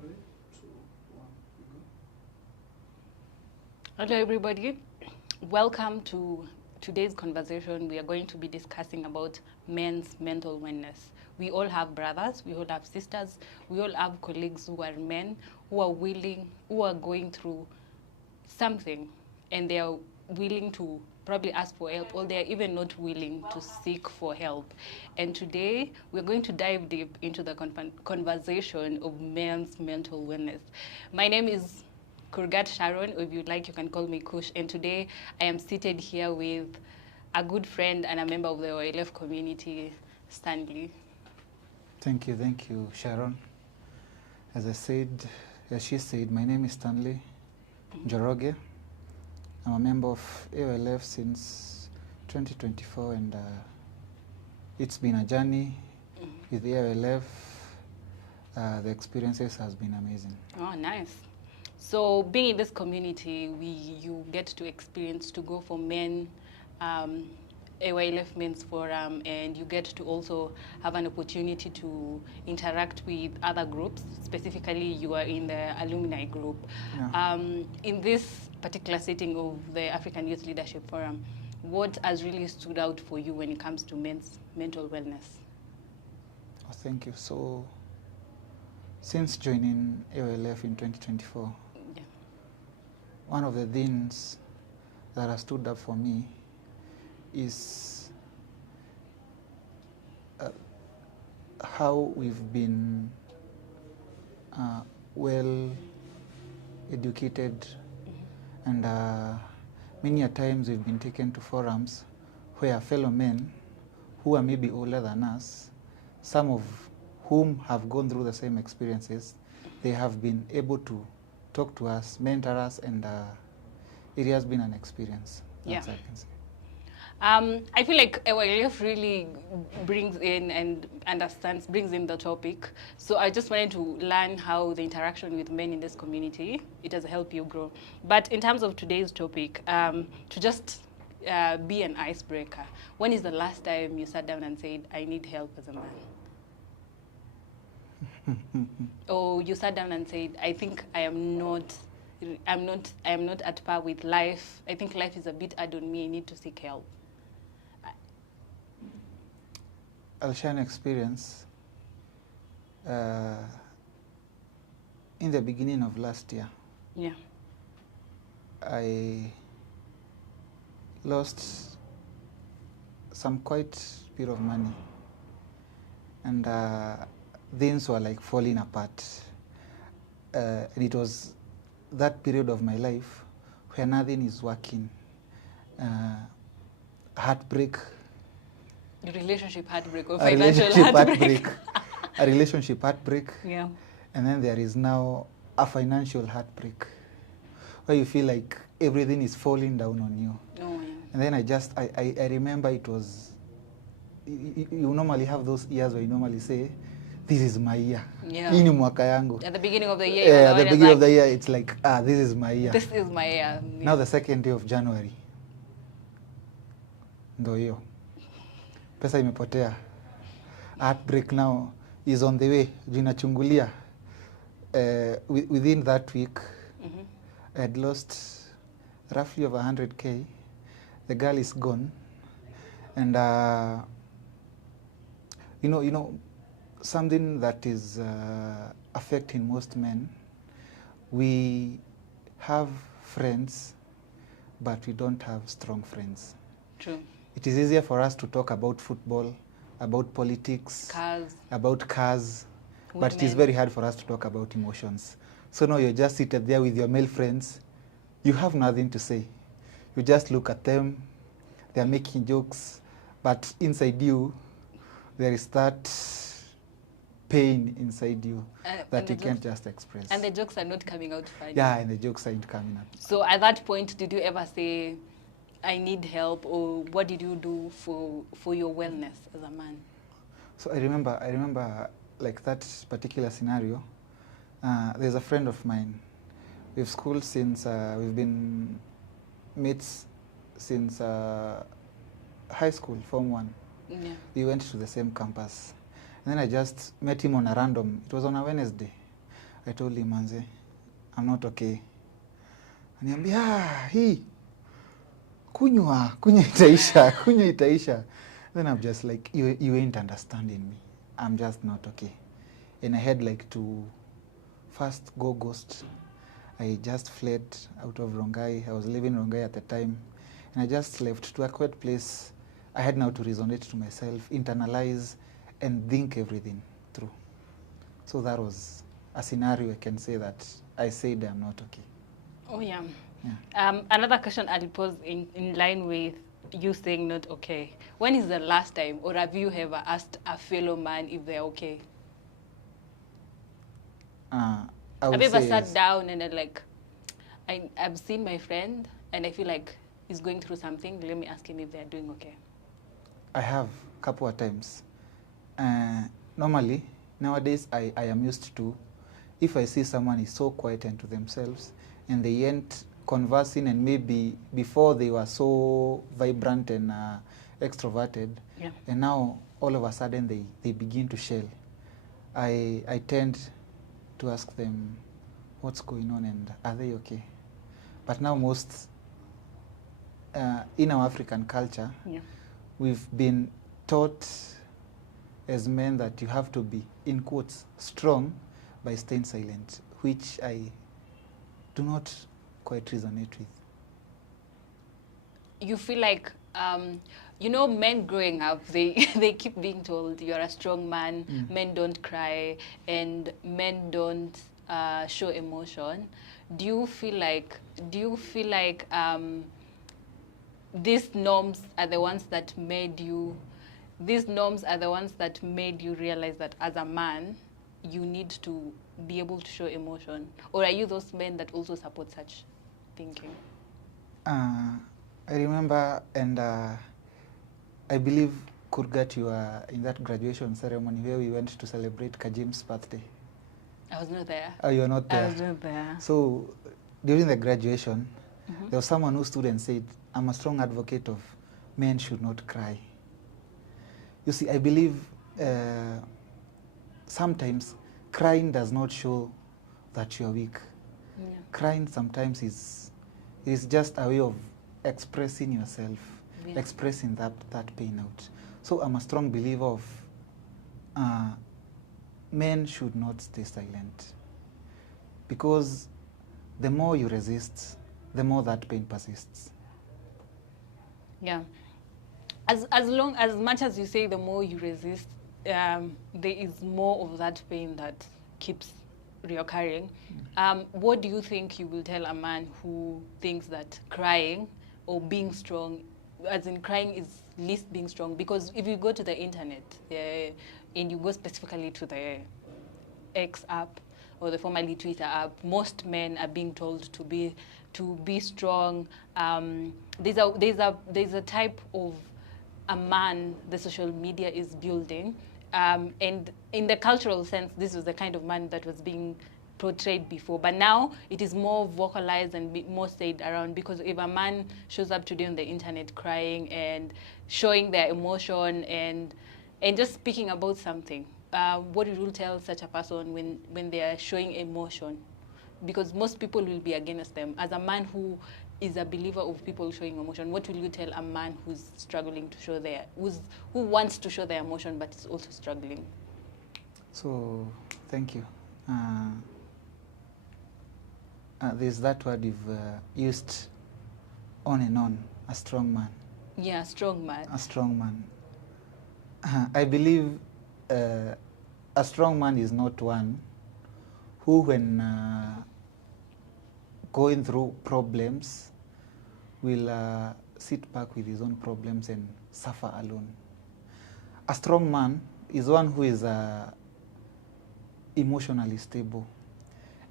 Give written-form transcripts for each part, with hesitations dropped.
3, 2, 1, we go. Hello everybody, welcome to today's conversation. We are going to be discussing about men's mental wellness. We all have brothers, we all have sisters, we all have colleagues who are men, who are going through something, and they are willing to probably ask for help, or they are even not willing to seek for help. And today we're going to dive deep into the conversation of men's mental wellness. My name is Kurgat Sharon, or if you'd like, you can call me Kush. And today I am seated here with a good friend and a member of the OLF community, Stanley. Thank you, Sharon. As she said, my name is Stanley Njoroge. I'm a member of AOLF since 2024, and it's been a journey with AOLF. The experiences has been amazing. Oh, nice. So being in this community, you get to experience to go for men, AYLF Men's Forum, and you get to also have an opportunity to interact with other groups. Specifically, you are in the alumni group. Yeah. In this particular setting of the African Youth Leadership Forum, what has really stood out for you when it comes to men's mental wellness? Oh, thank you. So, since joining AOLF in 2024, Yeah. one of the things that has stood up for me is how we've been well educated, and many a times we've been taken to forums where fellow men who are maybe older than us, some of whom have gone through the same experiences, they have been able to talk to us, mentor us, and it has been an experience. That's Yeah. I can say. I feel like AYLF really brings in the topic. So I just wanted to learn how the interaction with men in this community, it has helped you grow. But in terms of today's topic, to just be an icebreaker, when is the last time you sat down and said, I need help as a man? Or you sat down and said, I think I am not at par with life. I think life is a bit hard on me. I need to seek help. I'll share an experience. In the beginning of last year, Yeah. I lost some quite bit of money, and things were like falling apart. And it was that period of my life where nothing is working. Heartbreak. Relationship heartbreak or A financial relationship heartbreak. A relationship heartbreak. Yeah. And then there is now a financial heartbreak where you feel like everything is falling down on you. Oh, yeah. And then I remember it was, you normally have those years where you normally say, this is my year. Yeah. Hii ni mwaka yangu. At the beginning of the year. At the beginning of the year, it's like, this is my year. This is my year. Yeah. Now the second day of January, ndo hiyo. Pesa imepotea. Heartbreak now is on the way. Jinachungulia. Within that week, I had lost roughly over 100K. The girl is gone. And, you know, something that is affecting most men, we have friends, but we don't have strong friends. True. It is easier for us to talk about football, about politics, about cars, but it is very hard for us to talk about emotions. So now you're just seated there with your male friends. You have nothing to say. You just look at them. They're making jokes, but inside you, there is that pain inside you that you can't just express. And the jokes are not coming out funny. Yeah, and the jokes aren't coming out. So at that point, did you ever say, I need help, or what did you do for your wellness as a man? So I remember like that particular scenario. There's a friend of mine. We've schooled since, we've been mates since high school, Form 1. Yeah. We went to the same campus. And then I just met him on a random, it was on a Wednesday. I told him, manze, I'm not okay. Aniambia, hii, kunywa itaisha. Then I'm just like, you ain't understanding me. I'm just not okay. And I had like to first go ghost. I just fled out of Rongai. I was living in Rongai at the time. And I just left to a quiet place. I had now to resonate to myself, internalize, and think everything through. So that was a scenario I can say that I said I'm not okay. Oh, yeah. Yeah. Another question I'll pose in line with you saying not okay. When is the last time, or have you ever asked a fellow man if they're okay? Have you ever sat down and then like, I've seen my friend and I feel like he's going through something, let me ask him if they're doing okay? I have a couple of times. Normally, nowadays, I am used to, if I see someone is so quiet and to themselves, and they ain't conversing, and maybe before they were so vibrant and extroverted, yeah. And now all of a sudden they begin to shell. I tend to ask them what's going on and are they okay? But now most, in our African culture, yeah. We've been taught as men that you have to be, in quotes, strong by staying silent, which I do not quite resonate with. You feel like, you know, men growing up, they keep being told you're a strong man, men don't cry, and men don't show emotion. Do you feel like these norms are the ones that made you realize that as a man, you need to be able to show emotion? Or are you those men that also support such thinking? I remember, and I believe, Kurgat, you were in that graduation ceremony where we went to celebrate Kajim's birthday. I was not there. Oh, you were not there? I was not there. So, during the graduation, there was someone who stood and said, I'm a strong advocate of men should not cry. You see, I believe sometimes crying does not show that you are weak. Yeah. Crying sometimes is just a way of expressing yourself, expressing that pain out. So I'm a strong believer of men should not stay silent, because the more you resist, the more that pain persists. Yeah. As much as you say the more you resist, there is more of that pain that keeps reoccurring. What do you think you will tell a man who thinks that crying or being strong, as in crying is least being strong? Because if you go to the internet, and you go specifically to the X app or the formerly Twitter app, most men are being told to be strong. There's a type of a man the social media is building, and in the cultural sense, this was the kind of man that was being portrayed before, but now it is more vocalized and more said around, because if a man shows up today on the internet crying and showing their emotion and just speaking about something, what you will tell such a person when they are showing emotion? Because most people will be against them. As a man who is a believer of people showing emotion, what will you tell a man who's struggling to show who wants to show their emotion but is also struggling? So, thank you. There's that word you've used on and on, a strong man. Yeah, strong man. A strong man. I believe a strong man is not one who, when going through problems, will sit back with his own problems and suffer alone. A strong man is one who is emotionally stable,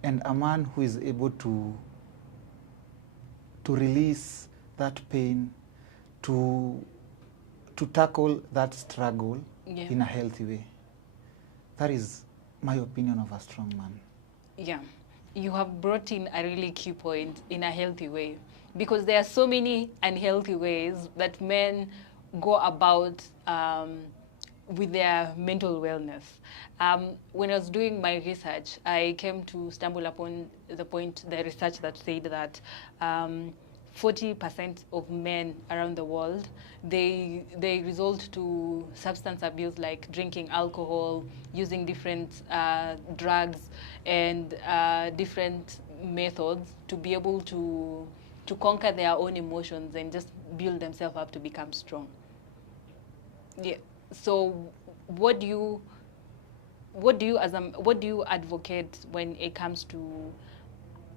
and a man who is able to release that pain, to tackle that struggle in a healthy way. That is my opinion of a strong man. Yeah. You have brought in a really key point, in a healthy way, because there are so many unhealthy ways that men go about with their mental wellness. When I was doing my research, I came to stumble upon the research that said that 40% of men around the world, they resort to substance abuse, like drinking alcohol, using different drugs and different methods to be able to conquer their own emotions and just build themselves up to become strong. Yeah. So what do you advocate when it comes to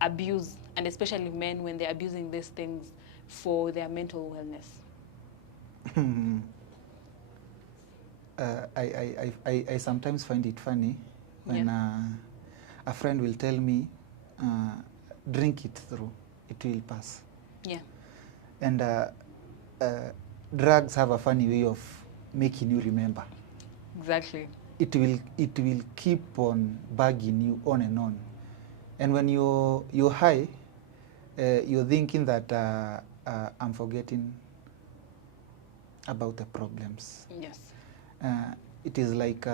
abuse, and especially men when they're abusing these things for their mental wellness? I sometimes find it funny when a friend will tell me, drink it through, it will pass. Yeah. And drugs have a funny way of making you remember. Exactly. It will keep on bugging you on and on. And when you're high, you're thinking that I'm forgetting about the problems. Yes. It is like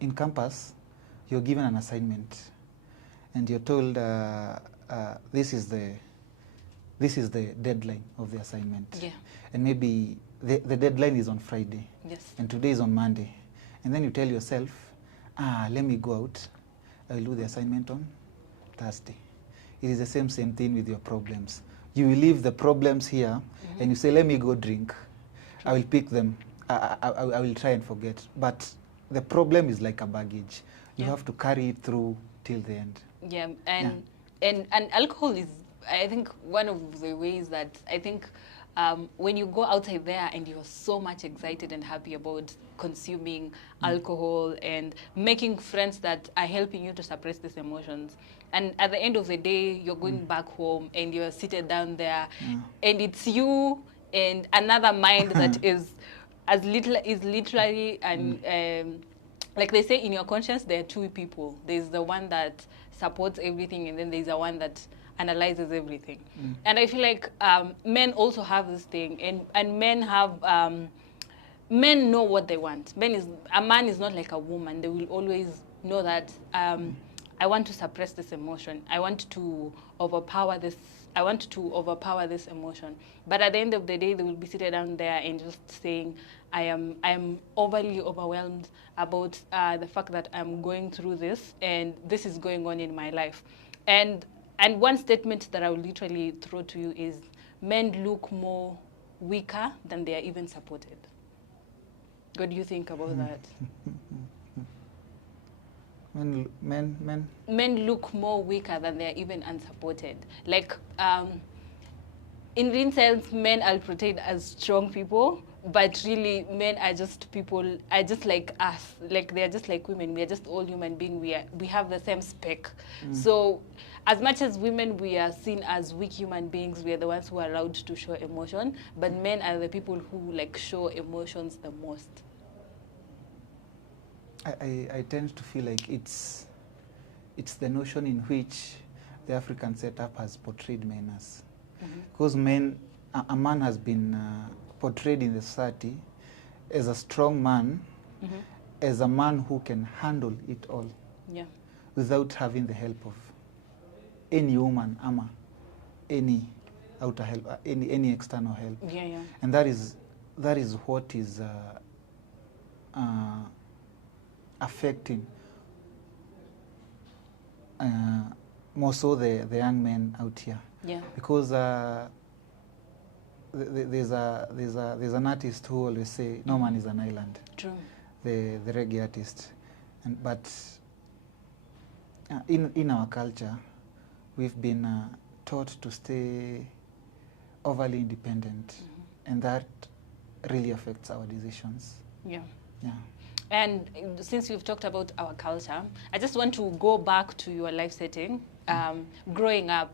in campus, you're given an assignment, and you're told this is the deadline of the assignment. Yeah. And maybe the deadline is on Friday. Yes. And today is on Monday. And then you tell yourself, let me go out. I will do the assignment on Thursday. It is the same thing with your problems. You will leave the problems here, and you say, let me go drink. I will pick them. I will try and forget. But the problem is like a baggage. You have to carry it through till the end. Yeah, and alcohol is, I think, one of the ways that I think when you go outside there and you're so much excited and happy about consuming alcohol and making friends that are helping you to suppress these emotions, and at the end of the day, you're going back home and you're seated down there, and it's you and another mind that is literally and like they say, in your conscience, there are two people. There's the one that supports everything, and then there's the one that analyzes everything. And I feel like men also have this thing, and men have men know what they want. A man is not like a woman. They will always know that I want to suppress this emotion. I want to overpower this. I want to overpower this emotion. But at the end of the day, they will be seated down there and just saying, I am overly overwhelmed about the fact that I'm going through this, and this is going on in my life. And one statement that I will literally throw to you is, men look more weaker than they are even supported. What do you think about that? Men look more weaker than they are even unsupported. Like, in real sense, men are portrayed as strong people, but really men are just people, are just like us. Like, they are just like women. We are just all human beings. We have the same spec. So as much as women, we are seen as weak human beings, we are the ones who are allowed to show emotion, but men are the people who like show emotions the most. I tend to feel like it's the notion in which the African setup has portrayed men as. Because a man has been portrayed in the society as a strong man, as a man who can handle it all, without having the help of any woman, any outer help, any external help. And that is what is affecting more so the young men out here. Because there's an artist who always say, no man is an island. True. The reggae artist. But in our culture, we've been taught to stay overly independent, and that really affects our decisions. And since we've talked about our culture, I just want to go back to your life setting. Growing up,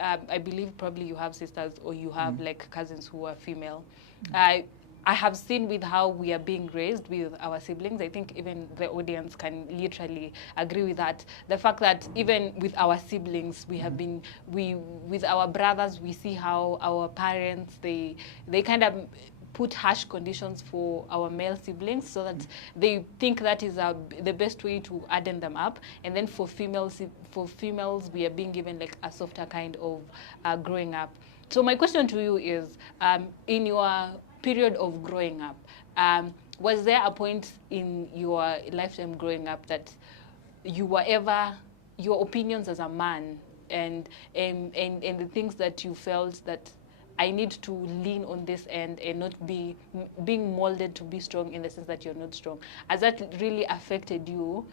I believe probably you have sisters or you have like cousins who are female. I have seen with how we are being raised with our siblings. I think even the audience can literally agree with that. The fact that even with our siblings, we have been, with our brothers, we see how our parents, they kind of put harsh conditions for our male siblings so that they think that is the best way to harden them up. And then for females, we are being given like a softer kind of growing up. So my question to you is, in your period of growing up, was there a point in your lifetime growing up that you were ever, your opinions as a man and the things that you felt that I need to lean on this end and not be being molded to be strong in the sense that you're not strong, has that really affected you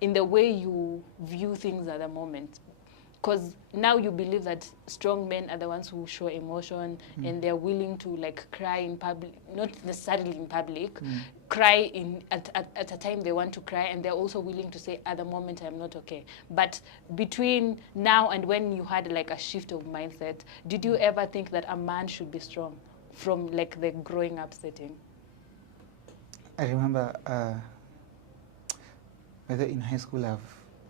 in the way you view things at the moment? Because now you believe that strong men are the ones who show emotion and they're willing to like cry in public, not necessarily in public, cry at a time they want to cry, and they're also willing to say at the moment I'm not okay. But between now and when you had like a shift of mindset, did you ever think that a man should be strong from like the growing up setting? I remember whether in high school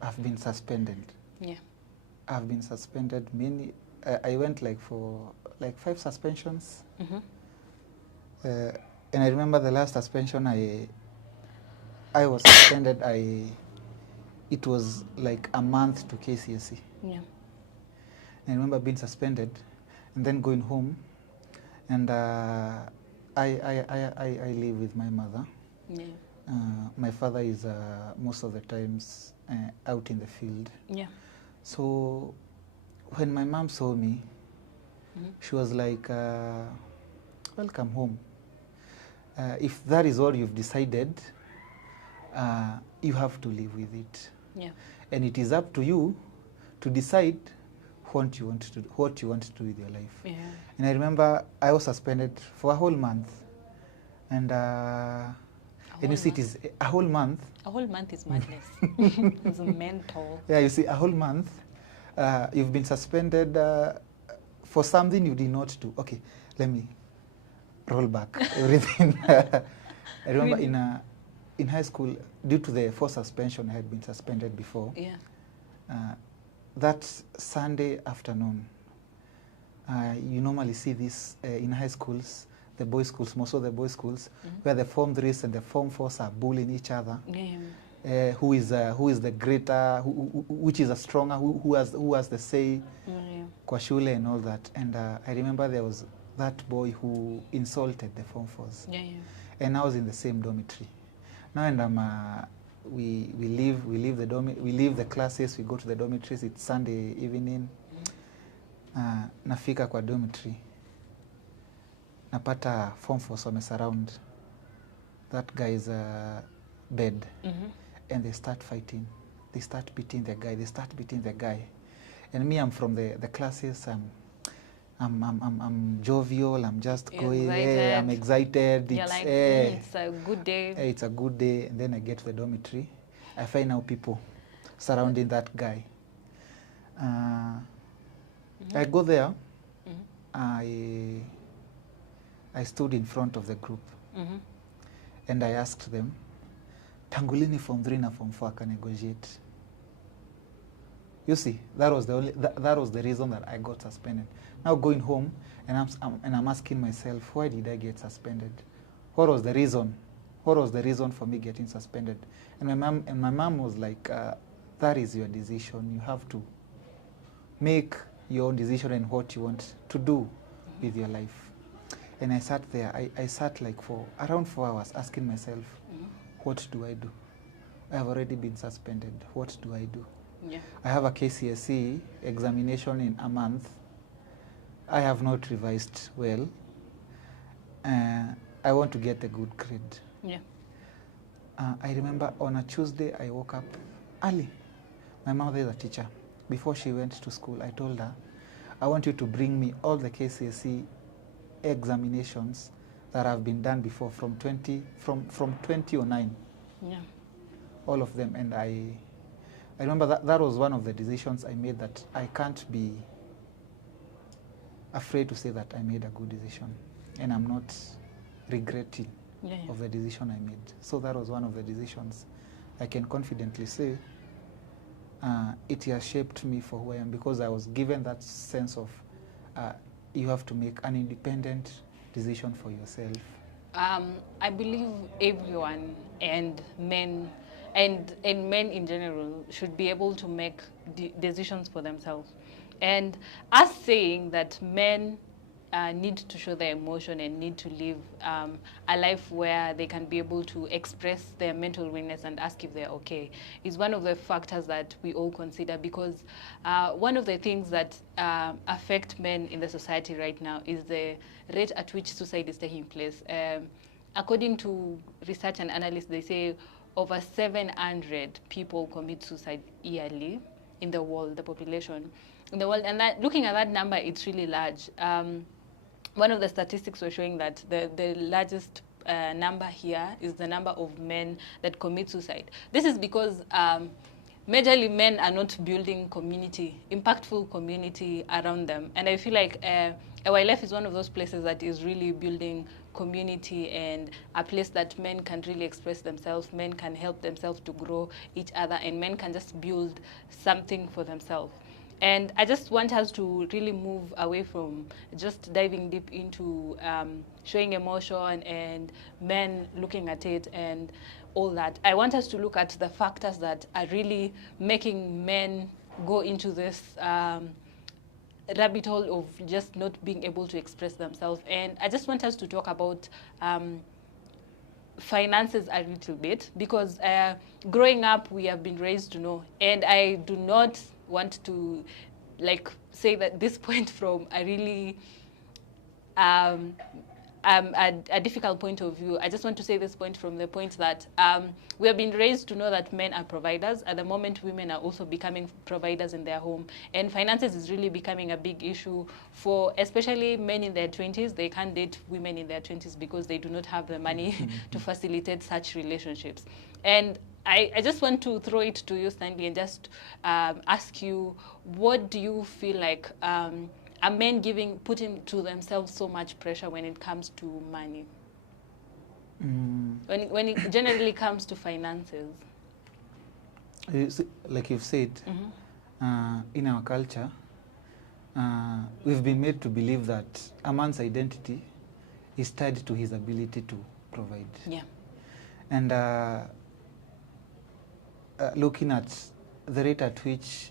I've been suspended. Yeah. I've been suspended many. I went like for like 5 suspensions. And I remember the last suspension I was suspended. It was like a month to KCSE. Yeah. And I remember being suspended and then going home, and I live with my mother. Yeah. My father is most of the times out in the field. Yeah. So when my mom saw me, she was like, welcome home. If that is all you've decided, you have to live with it. Yeah. And it is up to you to decide what you want to do with your life. Yeah. And I remember I was suspended for a whole month. And you see, it is a whole month. A whole month is madness. It's mental. Yeah, you see, a whole month, you've been suspended for something you did not do. Okay, let me roll back everything. I remember in high school, due to the 4 suspension, I had been suspended before. Yeah. That Sunday afternoon, you normally see this in high schools, the boys' schools, most of the boys' schools, where the Form 3s and the Form 4s are bullying each other. Yeah. Who is the greater, which is a stronger, who has the say kwa shule and all that. And I remember there was that boy who insulted the Form 4s. Yeah, yeah. And I was in the same dormitory. Now, and we leave the classes, we go to the dormitories. It's Sunday evening. Nafika kwa dormitory. Napata Form 4s wamesurround that guy's bed. And they start fighting. They start beating the guy. And me, I'm from the classes. I'm jovial. I'm just going. I'm excited. You're like, it's a good day. It's a good day. And then I get to the dormitory. I find out people surrounding that guy. I go there. I stood in front of the group. And I asked them, Tangulini Form 3 na Form 4 can negotiate. You see, that was the reason that I got suspended. Now going home, and I'm asking myself, why did I get suspended? What was the reason? What was the reason for me getting suspended? And my mom was like, that is your decision. You have to make your own decision and what you want to do with your life. And I sat there. I sat like for around 4 hours asking myself, what do I do? I have already been suspended. What do I do? Yeah. I have a KCSE examination in a month. I have not revised well. I want to get a good grade. Yeah. I remember on a Tuesday, I woke up early. My mother is a teacher. Before she went to school, I told her, I want you to bring me all the KCSE examinations that have been done before from 2009. Yeah. All of them. And I remember that was one of the decisions I made, that I can't be afraid to say that I made a good decision. And I'm not regretting of the decision I made. So that was one of the decisions I can confidently say it has shaped me for who I am, because I was given that sense of you have to make an independent decision for yourself? I believe everyone and men and men in general should be able to make decisions for themselves. And us saying that men need to show their emotion and need to live a life where they can be able to express their mental illness and ask if they're okay is one of the factors that we all consider, because one of the things that affect men in the society right now is the rate at which suicide is taking place. According to research and analysts, they say over 700 people commit suicide yearly in the world, the population in the world. And that, looking at that number, it's really large. One of the statistics was showing that the largest number here is the number of men that commit suicide. This is because majorly men are not building community, impactful community around them. And I feel like YLF is one of those places that is really building community and a place that men can really express themselves, men can help themselves to grow each other, and men can just build something for themselves. And I just want us to really move away from just diving deep into showing emotion and men looking at it and all that. I want us to look at the factors that are really making men go into this rabbit hole of just not being able to express themselves. And I just want us to talk about finances a little bit, because growing up we have been raised to know, and I do not want to say that this point from a really a difficult point of view. I just want to say this point from the point that we have been raised to know that men are providers. At the moment, women are also becoming providers in their home. And finances is really becoming a big issue for especially men in their 20s. They can't date women in their 20s because they do not have the money to facilitate such relationships. And I just want to throw it to you, Stanley, and just ask you, what do you feel like are men putting to themselves so much pressure when it comes to money? When it generally comes to finances? Like you've said, in our culture, we've been made to believe that a man's identity is tied to his ability to provide. Yeah. And looking at the rate at which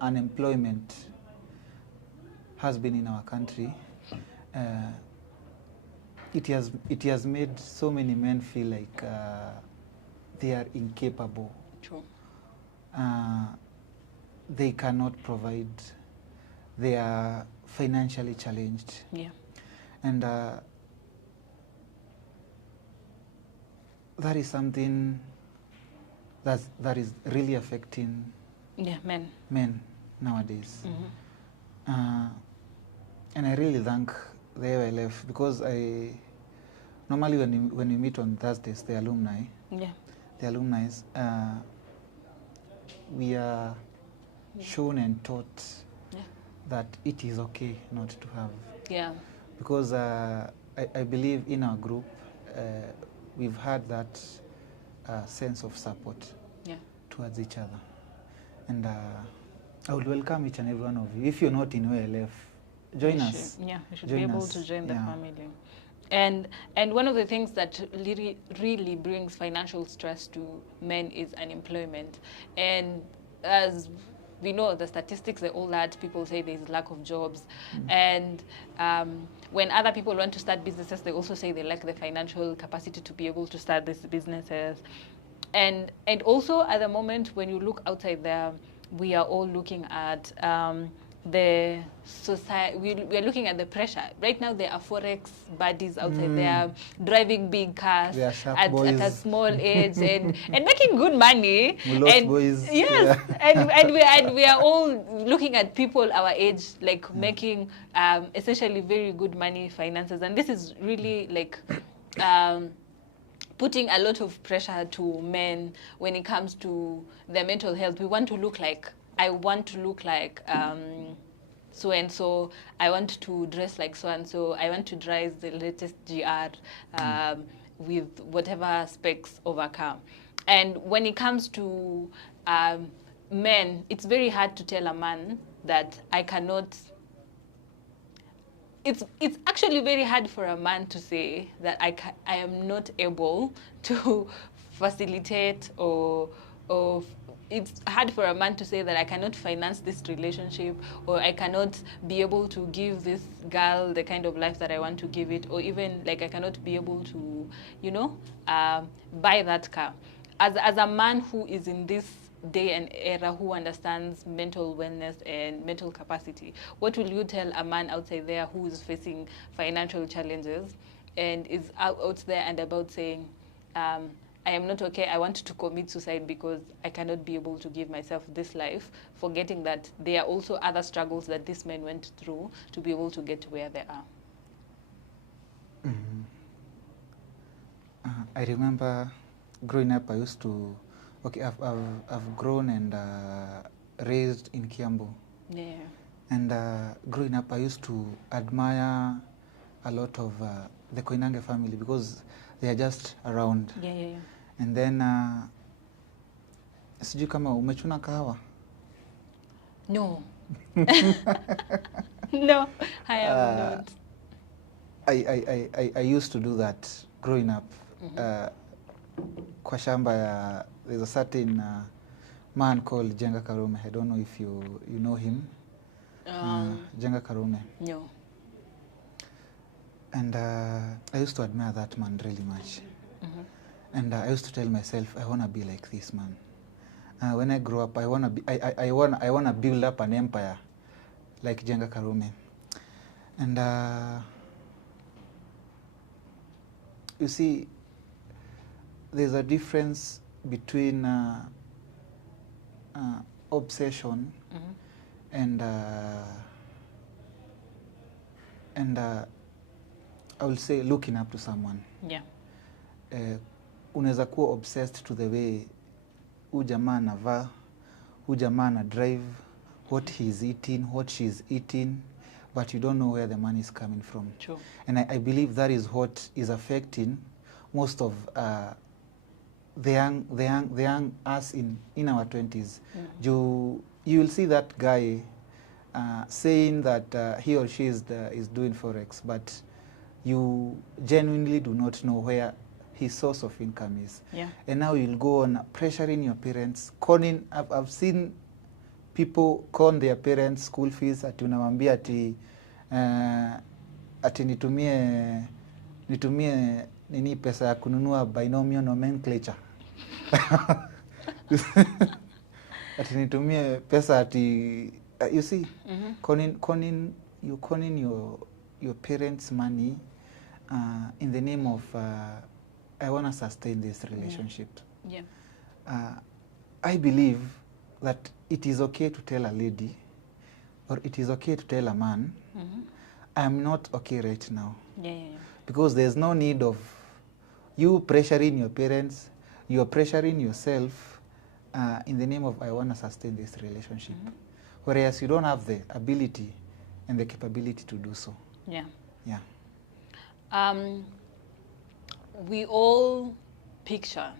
unemployment has been in our country, it has made so many men feel like they are incapable. True. They cannot provide. They are financially challenged. Yeah. And that is something that is really affecting men nowadays. And I really thank the AYLF, because normally when we meet on Thursdays, the alumni, we are shown and taught that it is okay not to have. Yeah. Because I believe in our group, we've had that sense of support towards each other. And I would welcome each and every one of you. If you're not in OLF, join us. Yeah, you should be able to join the family. And one of the things that really brings financial stress to men is unemployment. And as we know, the statistics are all that. People say there's lack of jobs. And when other people want to start businesses, they also say they lack the financial capacity to be able to start these businesses. And also at the moment, when you look outside there, we are all looking at the society. We are looking at the pressure. Right now, there are forex buddies outside there driving big cars at a small age and making good money. Boys. Yes, and we are all looking at people our age making essentially very good money, finances, and this is really putting a lot of pressure to men when it comes to their mental health. We want to look like, I want to look like so-and-so, I want to dress like so-and-so, I want to drive the latest GR with whatever specs of a car. And when it comes to men, it's very hard to tell a man that I cannot it's actually very hard for a man to say that I am not able to facilitate or it's hard for a man to say that I cannot finance this relationship, or I cannot be able to give this girl the kind of life that I want to give it, or even like I cannot be able to, you know, buy that car. As a man who is in this day and era, who understands mental wellness and mental capacity, what will you tell a man outside there who is facing financial challenges and is out there and about saying, I am not okay, I want to commit suicide because I cannot be able to give myself this life, forgetting that there are also other struggles that these men went through to be able to get to where they are? Mm-hmm. I remember growing up, I used to, okay, I've grown and raised in Kiambu. Yeah. And growing up, I used to admire a lot of the Koinange family because they are just around. Yeah. And then, sijui kama umechuna kahawa? No. No, I am not. I used to do that growing up. Kwa shamba, there's a certain man called Jenga Karume. I don't know if you know him. Jenga Karume. No. And I used to admire that man really much. And I used to tell myself, I want to be like this man. When I grow up, I want to build up an empire like Jenga Karume. And you see, there's a difference between obsession and I will say looking up to someone. Yeah. Unaweza kuwa obsessed to the way huyu jamaa anavaa, huyu jamaa ana drive, what he's eating, what she's eating, but you don't know where the money is coming from. True. And I believe that is what is affecting most of the young us in our 20s. You will see that guy saying that he or she is doing forex, but you genuinely do not know where his source of income is. Yeah. And now you'll go on pressuring your parents, conning. I've seen people con their parents school fees, ati unawambia ati nitumie nini pesa ya kununua binomial nomenclature. Ati nitumie pesa ati you see, conning your parents' money in the name of I want to sustain this relationship. Yeah. I believe that it is okay to tell a lady, or it is okay to tell a man, I'm not okay right now. Yeah. Because there's no need of you pressuring your parents, you're pressuring yourself in the name of I want to sustain this relationship. Whereas you don't have the ability and the capability to do so. Yeah. Yeah. We all picture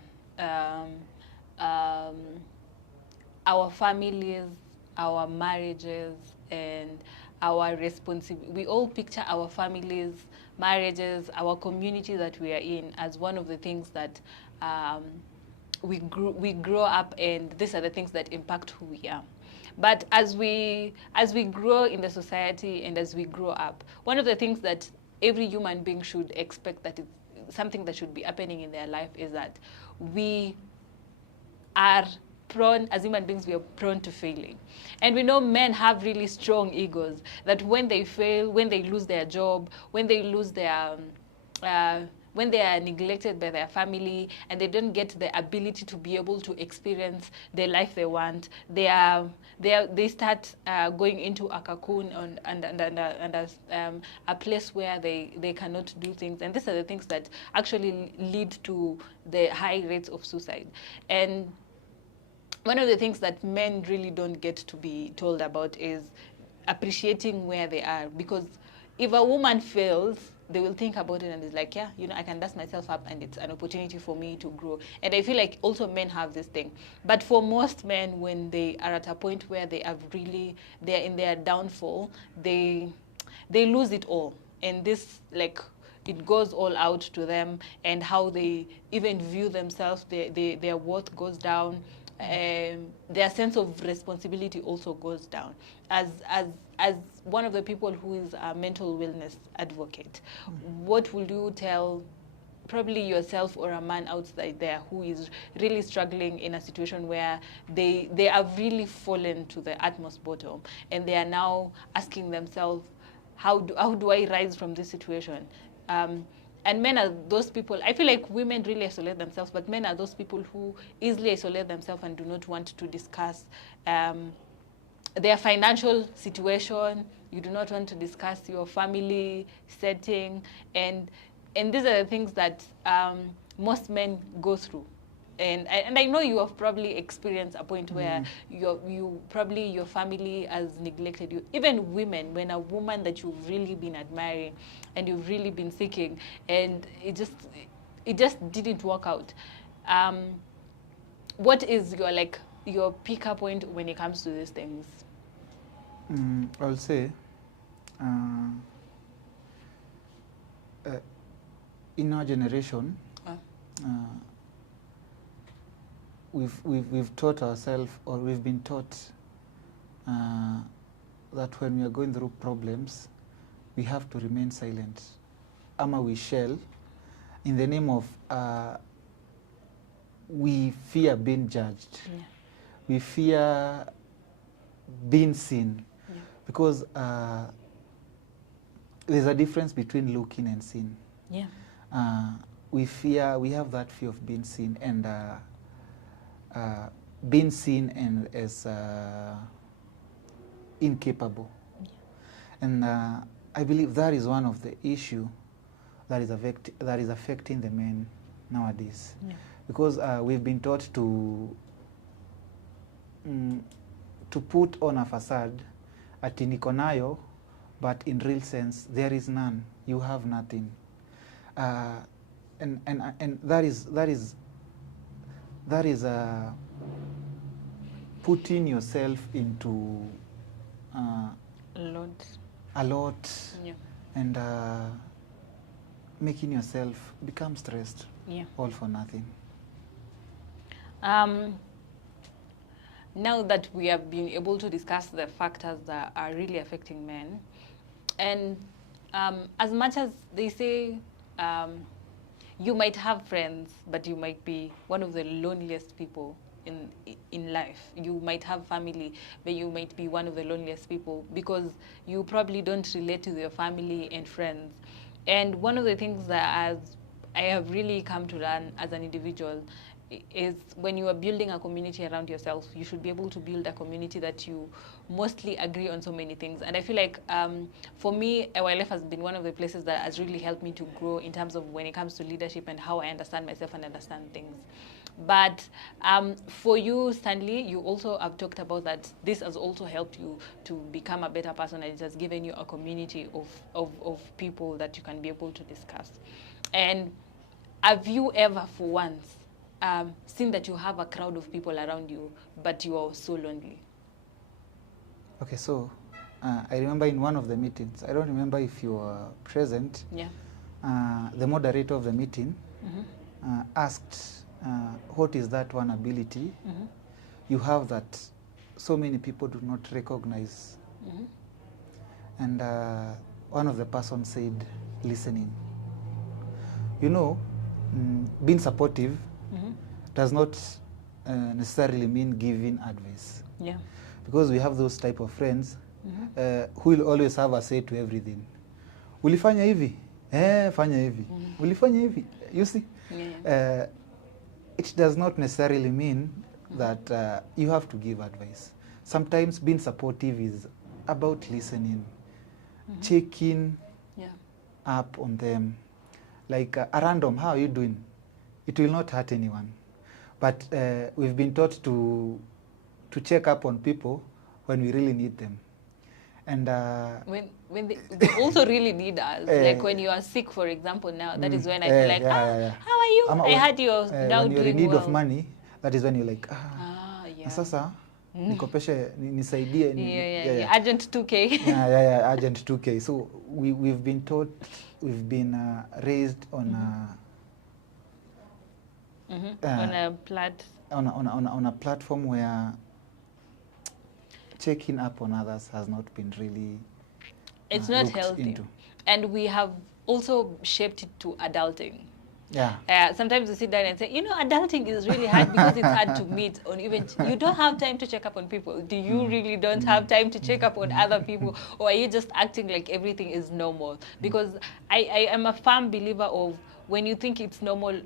our families, our marriages, and our responsibility. We all picture our families, marriages, our community that we are in as one of the things that we grow up, and these are the things that impact who we are. But as we grow in the society and as we grow up, one of the things that every human being should expect, that it's something that should be happening in their life, is that we are prone, as human beings, we are prone to failing. And we know men have really strong egos, that when they fail, when they lose their job, when they lose their when they are neglected by their family and they don't get the ability to be able to experience the life they want, they start going into a cocoon and a place where they cannot do things. And these are the things that actually lead to the high rates of suicide. And one of the things that men really don't get to be told about is appreciating where they are. Because if a woman fails, they will think about it and it's like, yeah, you know, I can dust myself up and it's an opportunity for me to grow. And I feel like also men have this thing. But for most men, when they are at a point where they're in their downfall, they they lose it all. And this, like, it goes all out to them, and how they even view themselves, their worth goes down. Their sense of responsibility also goes down. As one of the people who is a mental wellness advocate, what will you tell probably yourself or a man outside there who is really struggling in a situation where they have really fallen to the utmost bottom, and they are now asking themselves, how do I rise from this situation? And men are those people. I feel like women really isolate themselves, but men are those people who easily isolate themselves and do not want to discuss their financial situation. You do not want to discuss your family setting, and these are the things that most men go through. And I know you have probably experienced a point where your family has neglected you. Even women, when a woman that you've really been admiring and you've really been seeking, and it just didn't work out. What is your pick-up point when it comes to these things? I'll say, in our generation, we've taught ourselves, or we've been taught that when we are going through problems, we have to remain silent. Ama we shall, in the name of we fear being judged. Yeah. We fear being seen. Yeah. Because there's a difference between looking and seeing. Yeah. We have that fear of being seen, and being seen and as incapable. Yeah. And I believe that is one of the issue that is affecting the men nowadays. Yeah. Because we've been taught to put on a facade ati niko nayo, but in real sense there is none. You have nothing. And that is putting yourself into a lot, yeah. And making yourself become stressed, yeah. All for nothing. Now that we have been able to discuss the factors that are really affecting men, and as much as they say you might have friends, but you might be one of the loneliest people in life. You might have family, but you might be one of the loneliest people because you probably don't relate to your family and friends. And one of the things that I have really come to learn as an individual is when you are building a community around yourself, you should be able to build a community that you mostly agree on so many things. And I feel like for me, OILF has been one of the places that has really helped me to grow in terms of when it comes to leadership and how I understand myself and understand things. But for you, Stanley, you also have talked about that this has also helped you to become a better person, and it has given you a community of people that you can be able to discuss. And have you ever, for once, seen that you have a crowd of people around you, but you are so lonely? Okay, so I remember in one of the meetings, I don't remember if you were present, yeah. The moderator of the meeting asked, what is that one ability you have that so many people do not recognize? And one of the persons said, listening. You know, being supportive does not necessarily mean giving advice. Yeah. Because we have those type of friends who will always have a say to everything. Ulifanya hivi? Fanya hivi. Ulifanya hivi? You see? Yeah. It does not necessarily mean that you have to give advice. Sometimes being supportive is about listening, checking up on them. Like a random, how are you doing? It will not hurt anyone. But we've been taught to check up on people when we really need them. And when they also really need us, like when you are sick, for example, now, that is when I feel like, how are you? I had you now when you're in need of money, that is when you're like, yeah. Sasa, nikopeshe nisaidie yeah. Urgent 2K. yeah, urgent 2K. So we've been taught, we've been raised on on a platform where checking up on others has not been really it's not looked healthy into. And we have also shaped it to adulting. Yeah. Sometimes we sit down and say, you know, adulting is really hard because it's hard to meet on even. You don't have time to check up on people. Do you really don't have time to check up on other people, or are you just acting like everything is normal? Because I am a firm believer of when you think it's normal,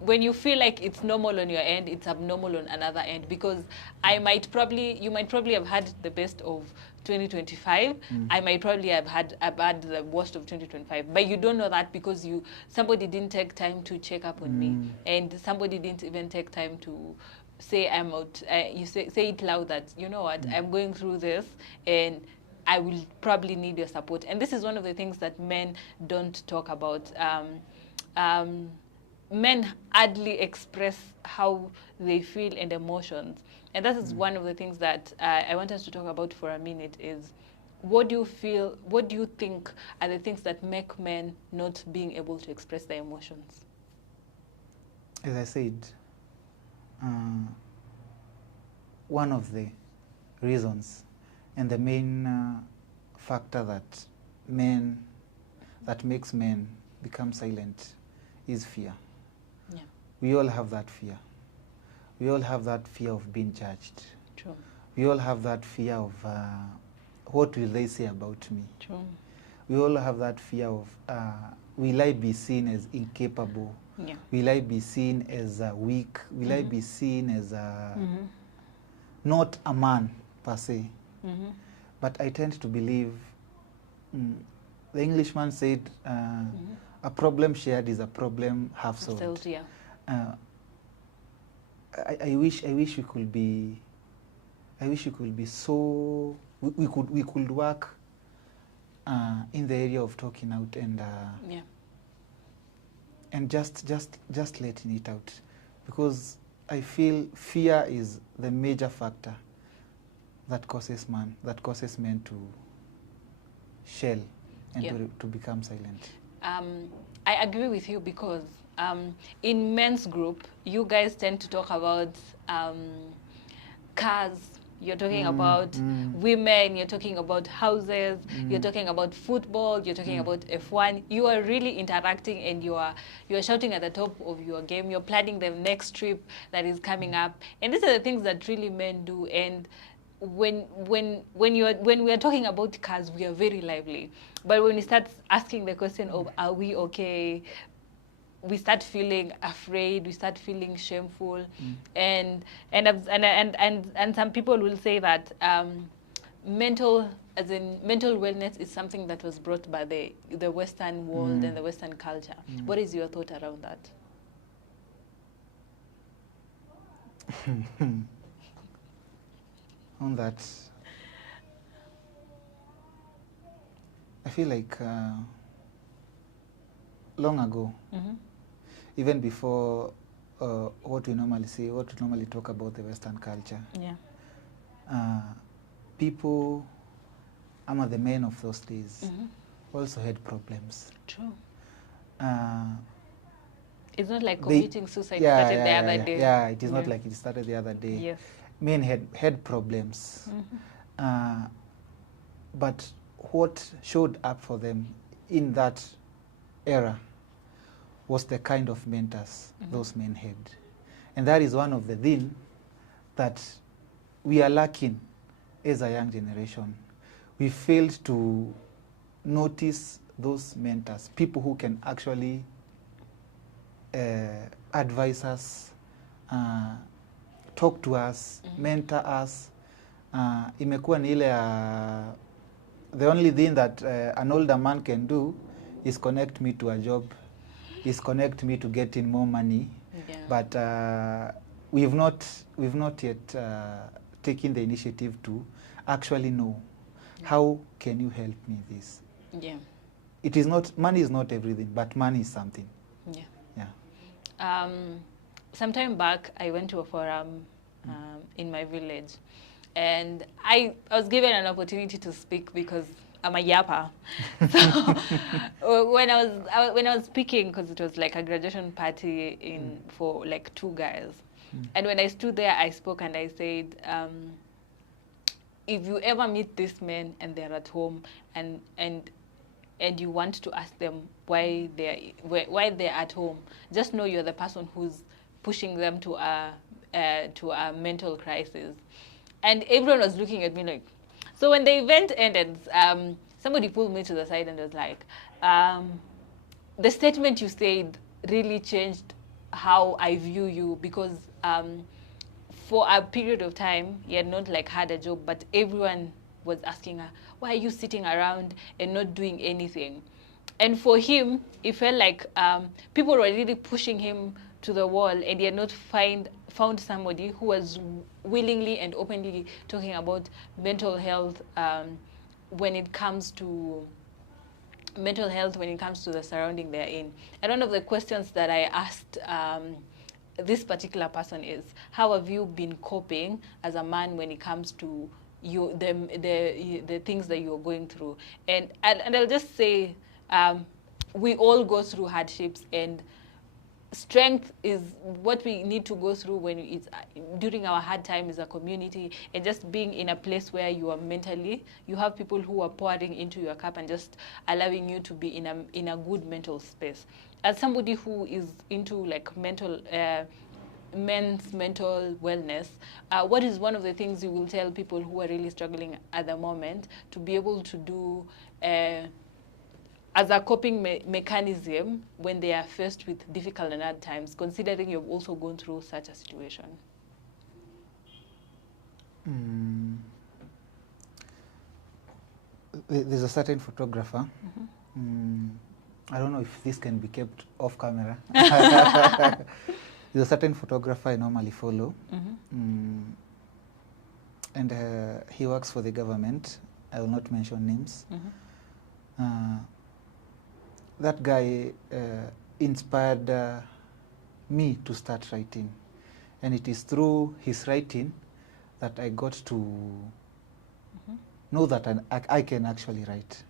when you feel like it's normal on your end, it's abnormal on another end. Because you might probably have had the best of 2025. I might probably have had the worst of 2025, but you don't know that because somebody didn't take time to check up on me, and somebody didn't even take time to say I'm out. You say it loud that, you know what, I'm going through this, and I will probably need your support. And this is one of the things that men don't talk about. Men hardly express how they feel and emotions. And that is one of the things that I want us to talk about for a minute is, what do you think are the things that make men not being able to express their emotions? As I said, one of the reasons and the main factor that makes men become silent is fear. Yeah. We all have that fear. We all have that fear of being judged. True. We all have that fear of what will they say about me. True. We all have that fear of will I be seen as incapable? Yeah. Will I be seen as weak? Will I be seen as not a man per se? But I tend to believe, the Englishman said, a problem shared is a problem half solved. Yeah. I wish we could be. I wish we could be so. We could work in the area of talking out and just letting it out, because I feel fear is the major factor that causes men to shell and to become silent. I agree with you because in men's group, you guys tend to talk about cars, you're talking about women, you're talking about houses, you're talking about football, you're talking about F1. You are really interacting, and you are shouting at the top of your game. You're planning the next trip that is coming up. And these are the things that really men do. And when we are talking about cars, we are very lively. But when we start asking the question of, are we okay, we start feeling afraid, we start feeling shameful. And some people will say that mental wellness is something that was brought by the Western world and the Western culture. What is your thought around that? On that, I feel like long ago, even before what we normally talk about the Western culture, people, the men of those days, also had problems. True. It's not like committing suicide started the other day. Yeah, it is not like it started the other day. Yes. Men had problems. But what showed up for them in that era was the kind of mentors those men had. And that is one of the things that we are lacking as a young generation. We failed to notice those mentors, people who can actually advise us, talk to us, mentor us. Imekuwa ni ile the only thing that an older man can do is connect me to a job, is connect me to getting more money. But we've not yet taken the initiative to actually know how can you help me this. It is not, money is not everything, but money is something. Sometime back, I went to a forum in my village. And I was given an opportunity to speak because I'm a yapper. So when I was speaking, because it was like a graduation party for like 2 guys, and when I stood there, I spoke and I said, if you ever meet these men and they're at home and you want to ask them why they're at home, just know you're the person who's pushing them to a mental crisis. And everyone was looking at me like. So when the event ended, somebody pulled me to the side and was like, the statement you said really changed how I view you, because for a period of time, he had not like had a job, but everyone was asking her, why are you sitting around and not doing anything? And for him, it felt like people were really pushing him to the wall, and he had not found somebody who was willingly and openly talking about mental health when it comes to the surrounding they're in. And one of the questions that I asked this particular person is, how have you been coping as a man when it comes to the things that you're going through? And I'll just say, we all go through hardships, and strength is what we need to go through when it's during our hard time as a community, and just being in a place where you are mentally, you have people who are pouring into your cup and just allowing you to be in a good mental space. As somebody who is into like men's mental wellness, what is one of the things you will tell people who are really struggling at the moment to be able to do as a coping mechanism when they are faced with difficult and hard times, considering you've also gone through such a situation? There's a certain photographer. I don't know if this can be kept off camera. There's a certain photographer I normally follow. And he works for the government. I will not mention names. That guy inspired me to start writing. And it is through his writing that I got to know that I can actually write.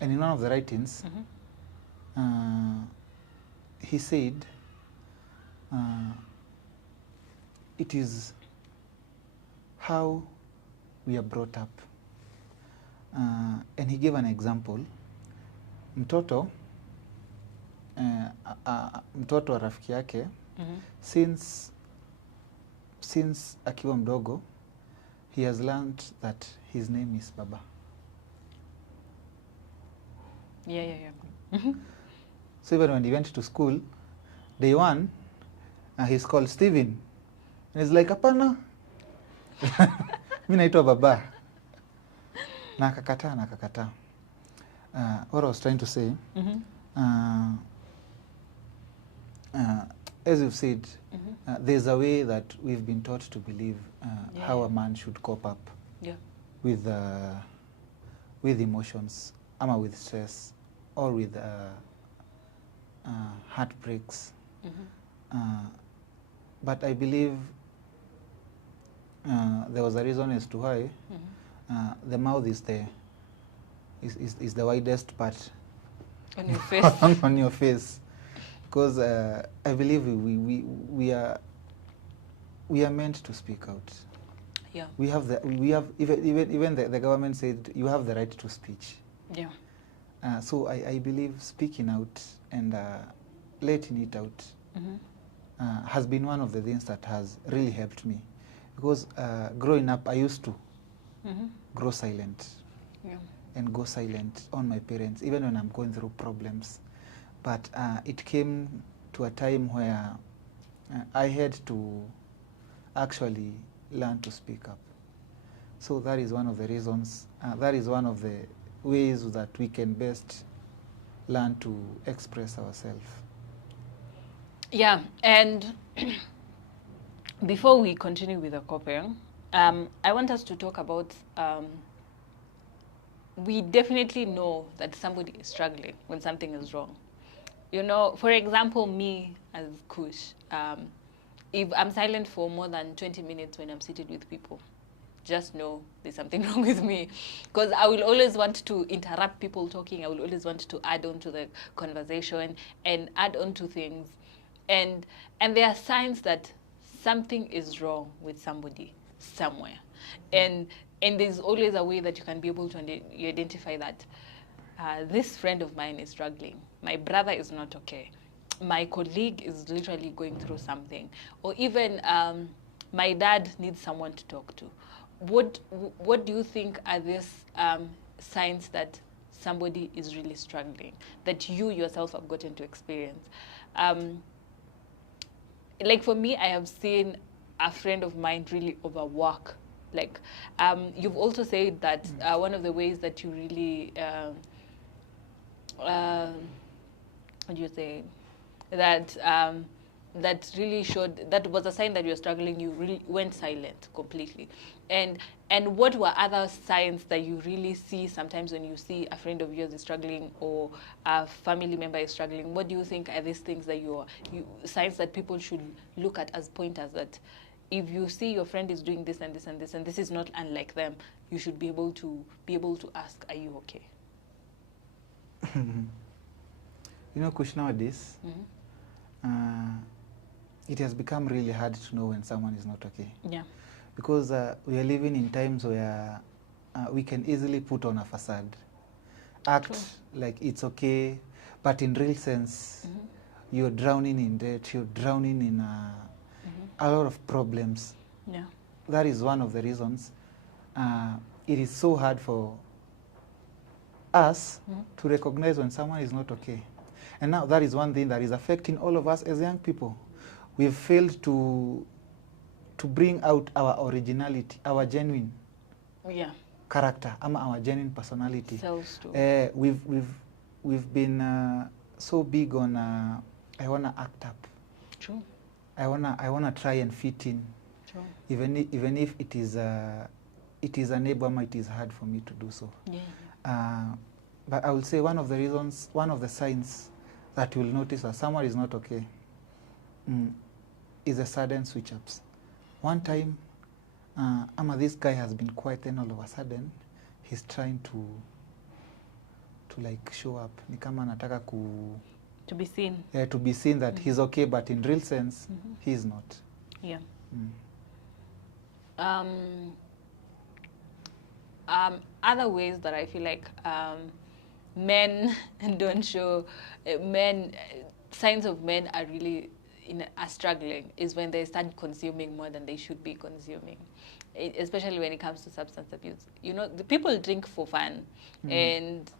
And in one of the writings, he said, it is how we are brought up. And he gave an example. Mtoto wa rafiki yake, since akiwa mdogo, he has learned that his name is Baba. So even when he went to school, day 1, he's called Steven. And he's like, hapana, mimi naitwa Baba. Na akakataa. What I was trying to say, as you've said, there's a way that we've been taught to believe how a man should cope up with emotions, with stress, or with heartbreaks. But I believe there was a reason as to why the mouth is the widest part on your face. on your face, because I believe we are meant to speak out. We have even the government said you have the right to speech. So I believe speaking out and letting it out has been one of the things that has really helped me, because growing up I used to grow silent. And go silent on my parents, even when I'm going through problems. But it came to a time where I had to actually learn to speak up. So that is one of the reasons, that is one of the ways that we can best learn to express ourselves. Yeah, and before we continue with the coping, I want us to talk about we definitely know that somebody is struggling when something is wrong. You know, for example, me as Kush, if I'm silent for more than 20 minutes when I'm seated with people, just know there's something wrong with me, because I will always want to interrupt people talking. I will always want to add on to the conversation and add on to things, and there are signs that something is wrong with somebody somewhere, and there's always a way that you can be able to identify that this friend of mine is struggling, my brother is not okay, my colleague is literally going through something, or even my dad needs someone to talk to. What do you think are these signs that somebody is really struggling, that you yourself have gotten to experience? Like for me, I have seen a friend of mine really overwork. Like you've also said that one of the ways that you really what do you say, that that really showed, that was a sign that you're struggling, you really went silent completely. And what were other signs that you really see sometimes when you see a friend of yours is struggling, or a family member is struggling? What do you think are these things that signs that people should look at as pointers, that if you see your friend is doing this and this and this, and this is not unlike them, you should be able to ask, are you okay? You know, Kush, nowadays, it has become really hard to know when someone is not okay. Yeah. Because we are living in times where we can easily put on a facade, act True. like it's okay, but in real sense, you're drowning in debt, you're drowning in a lot of problems. Yeah. That is one of the reasons it is so hard for us to recognize when someone is not okay. And now that is one thing that is affecting all of us as young people. We've failed to bring out our originality, our genuine character, our genuine personality. Selves too. We've been so big on I wanna act up. True. I wanna try and fit in. True. Even if it is a neighbor, it is hard for me to do so. Yeah. But I will say one of the signs that you will notice that someone is not okay is a sudden switch-ups. One time, this guy has been quiet, then all of a sudden, he's trying to like show up. Ni kama anataka to be seen. To be seen that he's okay, but in real sense, he's not. Yeah. Other ways that I feel like men don't show, signs of men are really are struggling is when they start consuming more than they should be consuming, especially when it comes to substance abuse. You know, the people drink for fun, and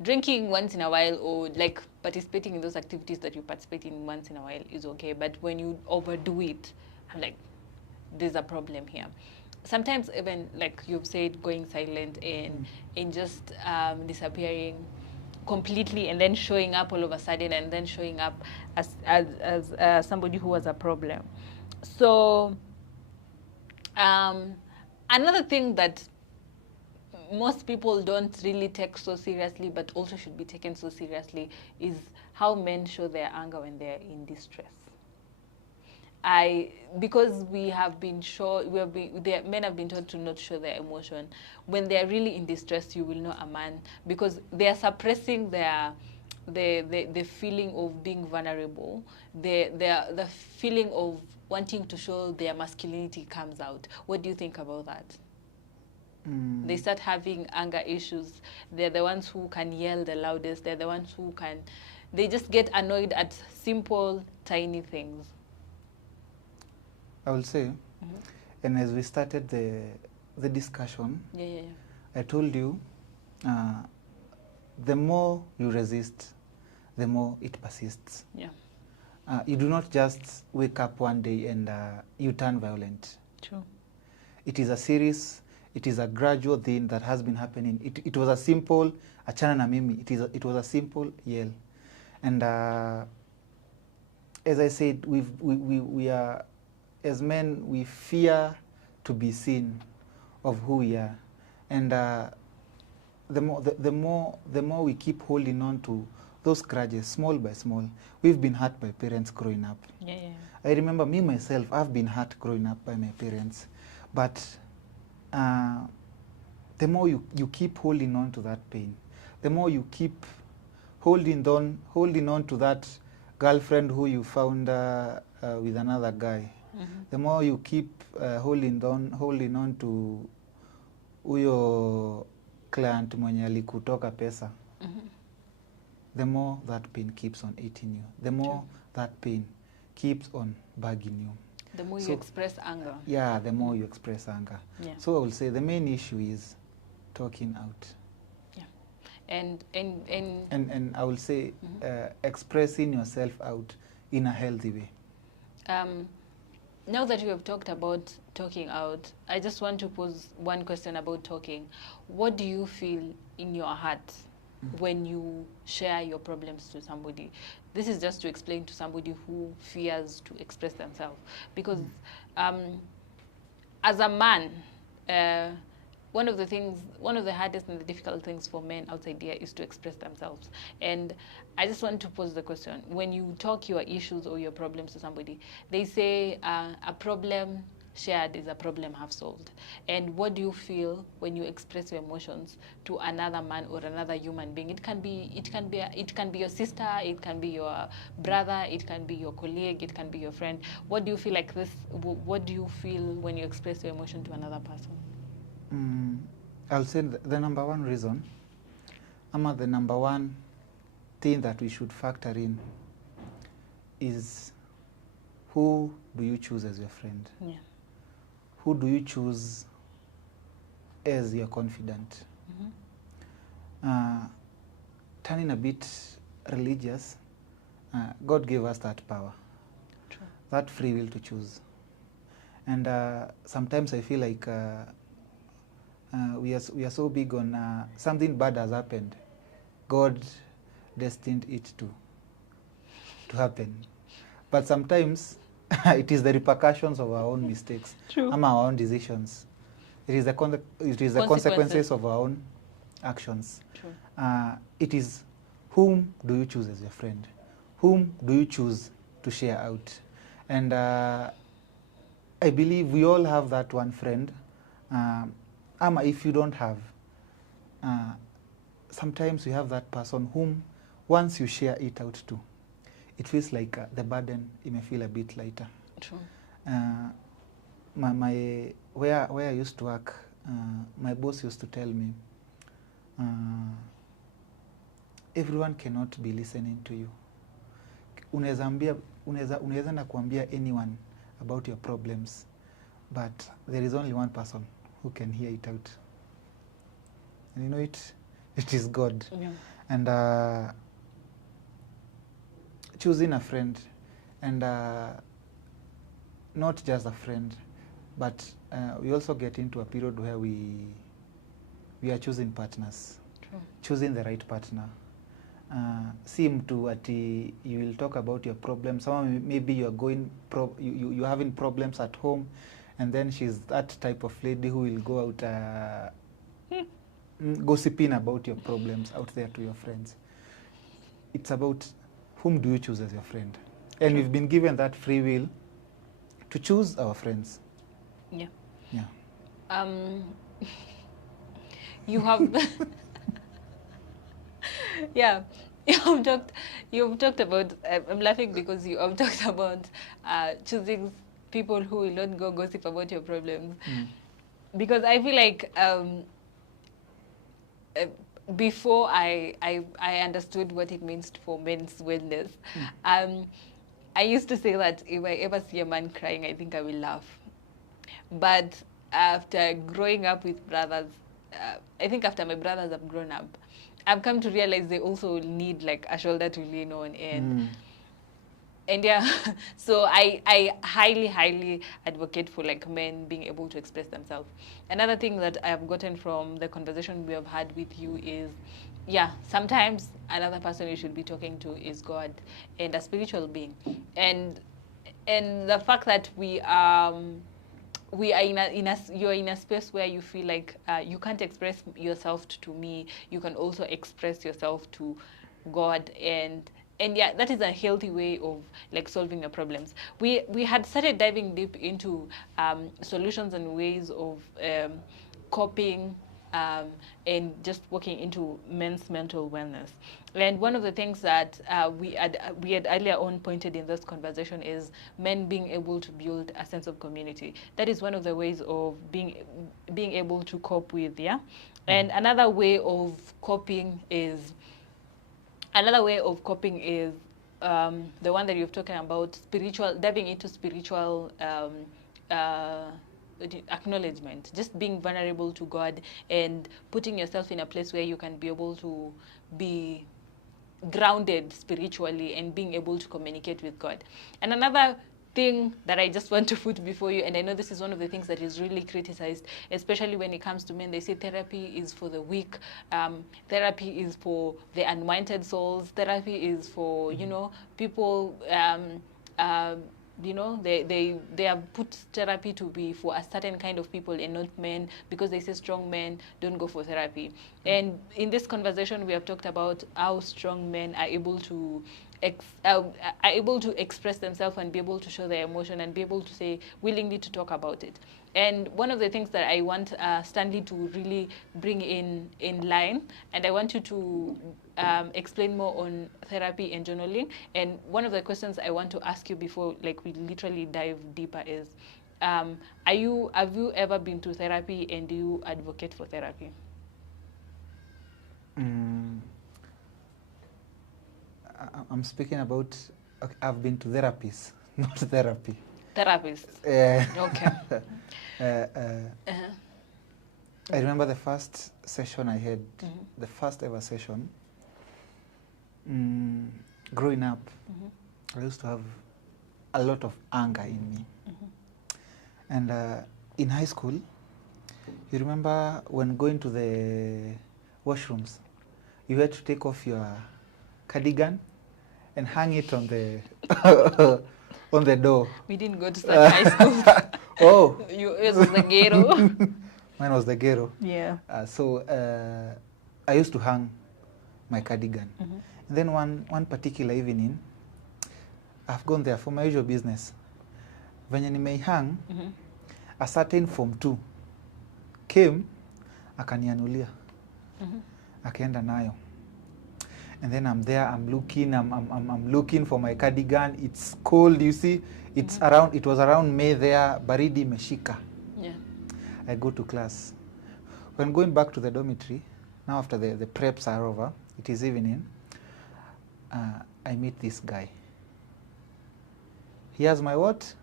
drinking once in a while, or like participating in those activities that you participate in once in a while is okay, but when you overdo it, I'm like, there's a problem here. Sometimes even like you've said, going silent and just disappearing completely, and then showing up all of a sudden, and then showing up as somebody who was a problem. So another thing that most people don't really take so seriously, but also should be taken so seriously, is how men show their anger when they're in distress. Because we have been men have been told to not show their emotion. When they're really in distress, you will know a man, because they are suppressing the feeling of being vulnerable. The feeling of wanting to show their masculinity comes out. What do you think about that? They start having anger issues. They're the ones who can yell the loudest. They're the ones who they just get annoyed at simple, tiny things. I will say, and as we started the discussion, I told you, the more you resist, the more it persists. Yeah. You do not just wake up one day and you turn violent. True. It is a series, it is a gradual thing that has been happening. It was a simple, achana na mimi, it was a simple yell. And as I said, we are, as men, we fear to be seen of who we are, and the more we keep holding on to those grudges, small by small. We've been hurt by parents growing up. Yeah, yeah. I remember me, myself, I've been hurt growing up by my parents. But the more you keep holding on to that pain, the more you keep holding on to that girlfriend who you found with another guy, the more you keep holding on to huyo client mwenye alikutoka pesa, the more that pain keeps on eating you. The more that pain keeps on bugging you. The more you express anger. Yeah, the more you express anger. Yeah. So I will say the main issue is talking out. Yeah. And I will say expressing yourself out in a healthy way. Now that you have talked about talking out, I just want to pose one question about talking. What do you feel in your heart when you share your problems to somebody? This is just to explain to somebody who fears to express themselves. Because as a man, one of the hardest and the difficult things for men outside here is to express themselves. And I just want to pose the question. When you talk your issues or your problems to somebody, they say a problem shared is a problem half solved. And what do you feel when you express your emotions to another man or another human being? It can be your sister, it can be your brother, it can be your colleague, it can be your friend. What do you feel like this? What do you feel when you express your emotion to another person? I'll say the number one reason, the number one thing that we should factor in is, who do you choose as your friend? Yeah. Who do you choose as your confidant? Turning a bit religious, God gave us that power, that free will to choose. And sometimes I feel like we are so big on something bad has happened. God destined it to happen. But sometimes it is the repercussions of our own mistakes, our own decisions. It is the consequences of our own actions. It is, whom do you choose as your friend? Whom do you choose to share out? And I believe we all have that one friend. If you don't have, sometimes you have that person whom, once you share it out to, it feels like the burden, it may feel a bit lighter. True. Where I used to work, my boss used to tell me, everyone cannot be listening to you. Unaweza na kuambia anyone about your problems, but there is only one person who can hear it out. And you know it is God. Yeah. And choosing a friend, and not just a friend, but we also get into a period where we are choosing partners. True. Choosing the right partner. See mtu ati you will talk about your problems. Maybe you're you're having problems at home, and then she's that type of lady who will go out gossiping about your problems out there to your friends. It's about, whom do you choose as your friend? And we've been given that free will to choose our friends. Yeah. Yeah. You have yeah, you've talked about, I'm laughing because you have talked about choosing people who will not go gossip about your problems. Because I feel like before I understood what it means for men's wellness, I used to say that if I ever see a man crying, I think I will laugh. But after growing up with brothers, I think after my brothers have grown up, I've come to realize they also need like a shoulder to lean on, and yeah, so I highly advocate for like men being able to express themselves. Another thing that I have gotten from the conversation we have had with you is, yeah, sometimes another person you should be talking to is God and a spiritual being, and the fact that you're in a space where you feel like you can't express yourself to me, you can also express yourself to God, and yeah, that is a healthy way of like solving your problems. We had started diving deep into solutions and ways of coping, and just working into men's mental wellness. And one of the things that we had earlier on pointed in this conversation is men being able to build a sense of community. That is one of the ways of being able to cope with, yeah. And another way of coping is the one that you've talking about, diving into spiritual acknowledgement, just being vulnerable to God and putting yourself in a place where you can be able to be grounded spiritually and being able to communicate with God. And another thing that I just want to put before you, and I know this is one of the things that is really criticized, especially when it comes to men. They say therapy is for the weak, therapy is for the unwanted souls, therapy is for, you know, people, you know, they have put therapy to be for a certain kind of people and not men, because they say strong men don't go for therapy. And in this conversation, we have talked about how strong men are able to express themselves and be able to show their emotion and be able to say willingly to talk about it. And one of the things that I want Stanley to really bring in line, and I want you to explain more on therapy and journaling. And one of the questions I want to ask you before, like, we literally dive deeper is, have you ever been to therapy, and do you advocate for therapy? I'm speaking about, okay, I've been to therapists, not therapy. Therapists. Okay. I remember the first session I had, the first ever session. Growing up, I used to have a lot of anger in me. And in high school, you remember when going to the washrooms, you had to take off your cardigan and hang it on the on the door. We didn't go to such high school. Oh. Yours was the ghetto. Mine was the ghetto. Yeah. So I used to hang my cardigan. And then one particular evening, I've gone there for my usual business. Venye nimeihang, a certain Form 2 came, akanianulia. Akaenda nayo. And then I'm there, I'm looking for my cardigan. It's cold, you see. It was around May there, baridi meshika. Yeah. I go to class. When going back to the dormitory, now after the preps are over, it is evening, I meet this guy. He has my what?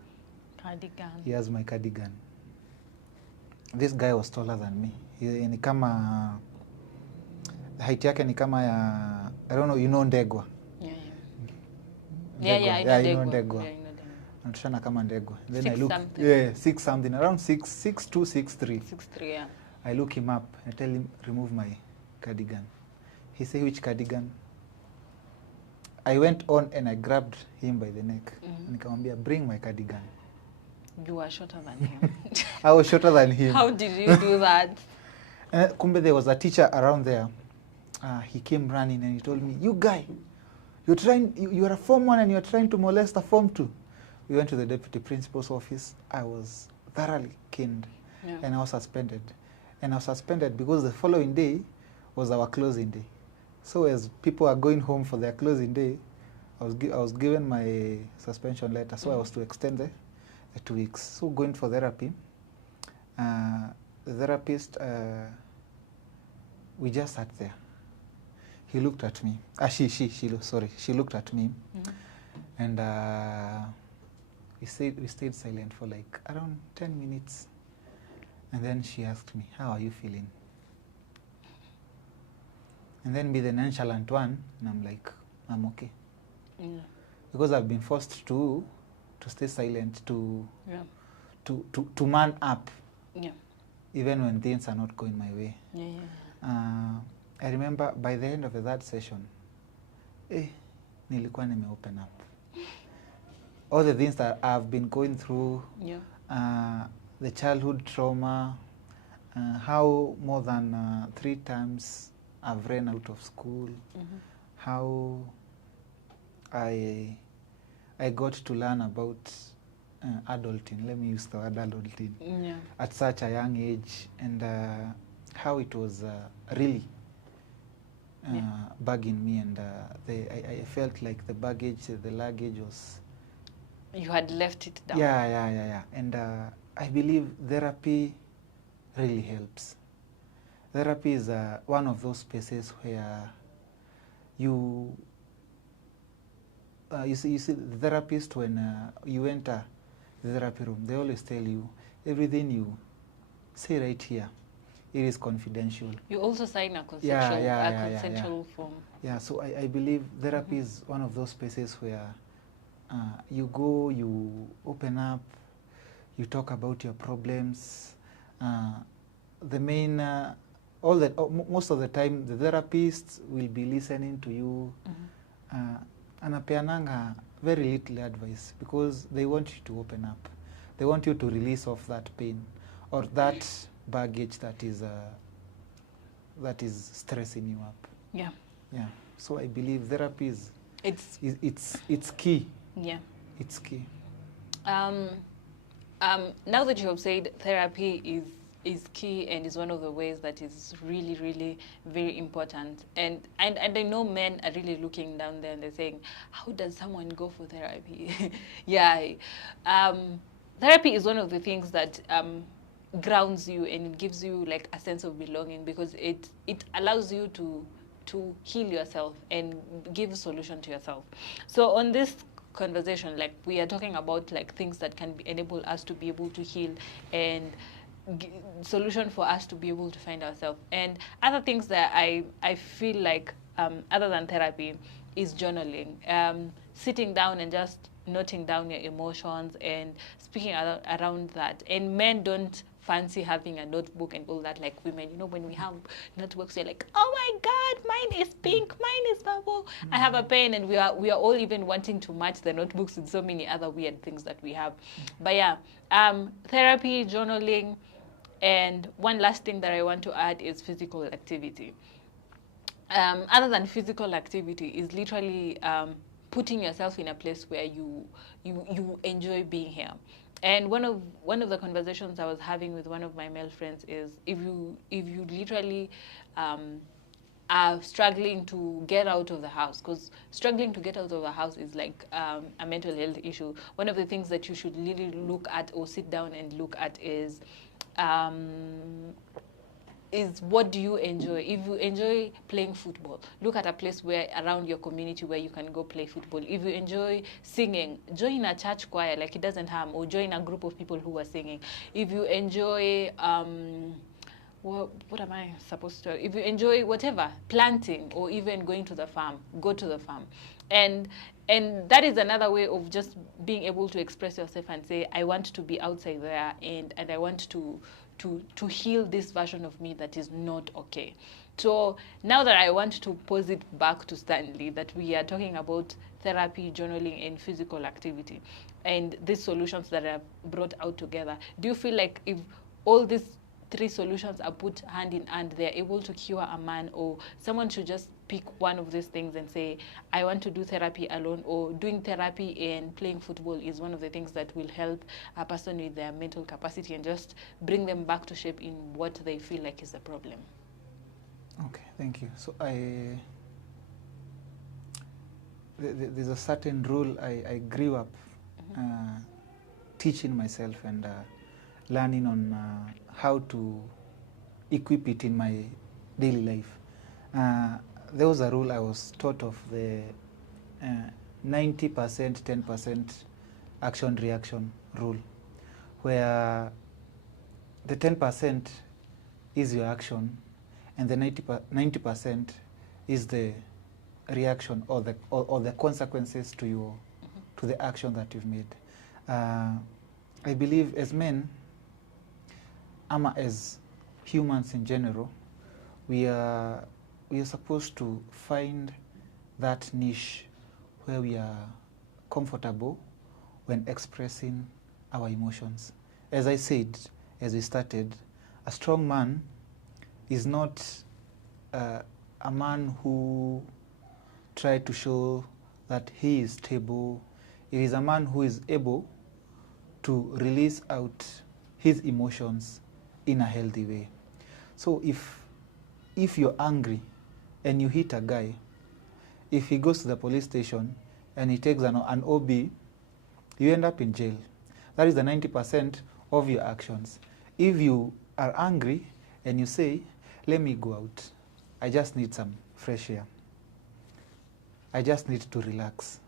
Cardigan. He has my cardigan. This guy was taller than me. Ni kama height yake ni kama ya, I don't know, you know Ndegwa. Yeah, I know Ndegwa. Anatushana kama Ndegwa. Then 6 I look, something. yeah, 6 something, around 6'2", 6'3". 6'3", yeah. I look him up. I tell him, remove my cardigan. He say, which cardigan? I went on and I grabbed him by the neck. Nikamwambia, bring my cardigan. You were shorter than him. I was shorter than him. How did you do that? Kumbe, there was a teacher around there. He came running and he told me, you guy, you are a Form 1 and you're trying to molest a Form 2. We went to the deputy principal's office. I was thoroughly caned, and I was suspended. And I was suspended because the following day was our closing day. So as people are going home for their closing day, I was given my suspension letter, so I was to extend the 2 weeks. So going for therapy, the therapist, we just sat there. He looked at me. She looked at me, and we stayed silent for like around 10 minutes. And then she asked me, how are you feeling? And then be the nonchalant one, and I'm like, I'm okay. Because I've been forced to stay silent, to man up, even when things are not going my way. I remember by the end of the third session, nilikuwa nime open up. All the things that I've been going through, the childhood trauma, how more than 3 times I've ran out of school, how I got to learn about adulting. Let me use the word adulting at such a young age, and how it was really bugging me, and I felt like the luggage was... You had left it down. Yeah. And I believe therapy really helps. Therapy is one of those spaces where you see the therapist, when you enter the therapy room, they always tell you everything you say right here, it is confidential. You also sign a consensual form. Yeah, so I believe therapy is one of those spaces where you go, you open up, you talk about your problems. Most of the time, the therapist will be listening to you. Anapeananga very little advice because they want you to open up. They want you to release off that pain or that baggage that is stressing you up. Yeah. So I believe therapy is it's key. Yeah. It's key. Now that you have said therapy is key and is one of the ways that is really, really very important. And I know men are really looking down there and they're saying, how does someone go for therapy? Therapy is one of the things that grounds you and it gives you like a sense of belonging, because it allows you to heal yourself and give a solution to yourself. So on this conversation, like, we are talking about like things that can enable us to be able to heal and solution for us to be able to find ourselves. And other things that I feel like other than therapy is journaling, sitting down and just noting down your emotions and speaking around that. And men don't fancy having a notebook and all that like women. You know, when we have notebooks, you're like, oh my God, mine is pink, mine is purple. I have a pen, and we are all even wanting to match the notebooks with so many other weird things that we have. But yeah, therapy, journaling, and one last thing that I want to add is physical activity. Other than physical activity is literally putting yourself in a place where you enjoy being here. And one of the conversations I was having with one of my male friends is, if you literally are struggling to get out of the house, because struggling to get out of the house is like a mental health issue. One of the things that you should really look at or sit down and look at is what do you enjoy? If you enjoy playing football, look at a place where around your community where you can go play football. If you enjoy singing, join a church choir, like it doesn't harm, or join a group of people who are singing. If you enjoy what am I supposed to? If you enjoy whatever, planting or even going to the farm, go to the farm. And that is another way of just being able to express yourself and say, I want to be outside there, and I want to heal this version of me that is not okay. So now that I want to pose it back to Stanley, that we are talking about therapy, journaling, and physical activity, and these solutions that I've brought out together, do you feel like if all these three solutions are put hand in hand, they're able to cure a man, or someone should just pick one of these things and say, I want to do therapy alone, or doing therapy and playing football is one of the things that will help a person with their mental capacity and just bring them back to shape in what they feel like is the problem? Okay, thank you. So there's a certain rule I grew up teaching myself and learning on how to equip it in my daily life. There was a rule I was taught of, the 90%, 10% action-reaction rule, where the 10% is your action and the 90% is the reaction or the consequences to the action that you've made. I believe as men, as humans in general, we are supposed to find that niche where we are comfortable when expressing our emotions. As I said, as we started, a strong man is not a man who try to show that he is stable. It is a man who is able to release out his emotions in a healthy way. So if you're angry and you hit a guy, if he goes to the police station and he takes an OB, you end up in jail. That is the 90% of your actions. If you are angry and you say, let me go out, I just need some fresh air, I just need to relax.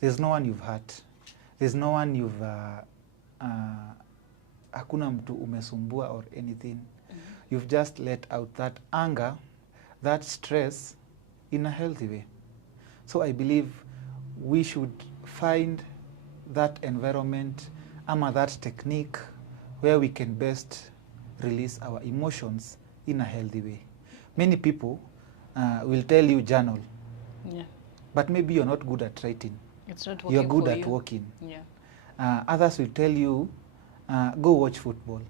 There's no one you've hurt. There's no one you've hakuna mtu umesumbua or anything. You've just let out that anger, that stress in a healthy way. So I believe we should find that environment, that technique where we can best release our emotions in a healthy way. Many people will tell you journal, but maybe you're not good at writing. It's not working. You're good for at you. walking. Yeah. Others will tell you, go watch football,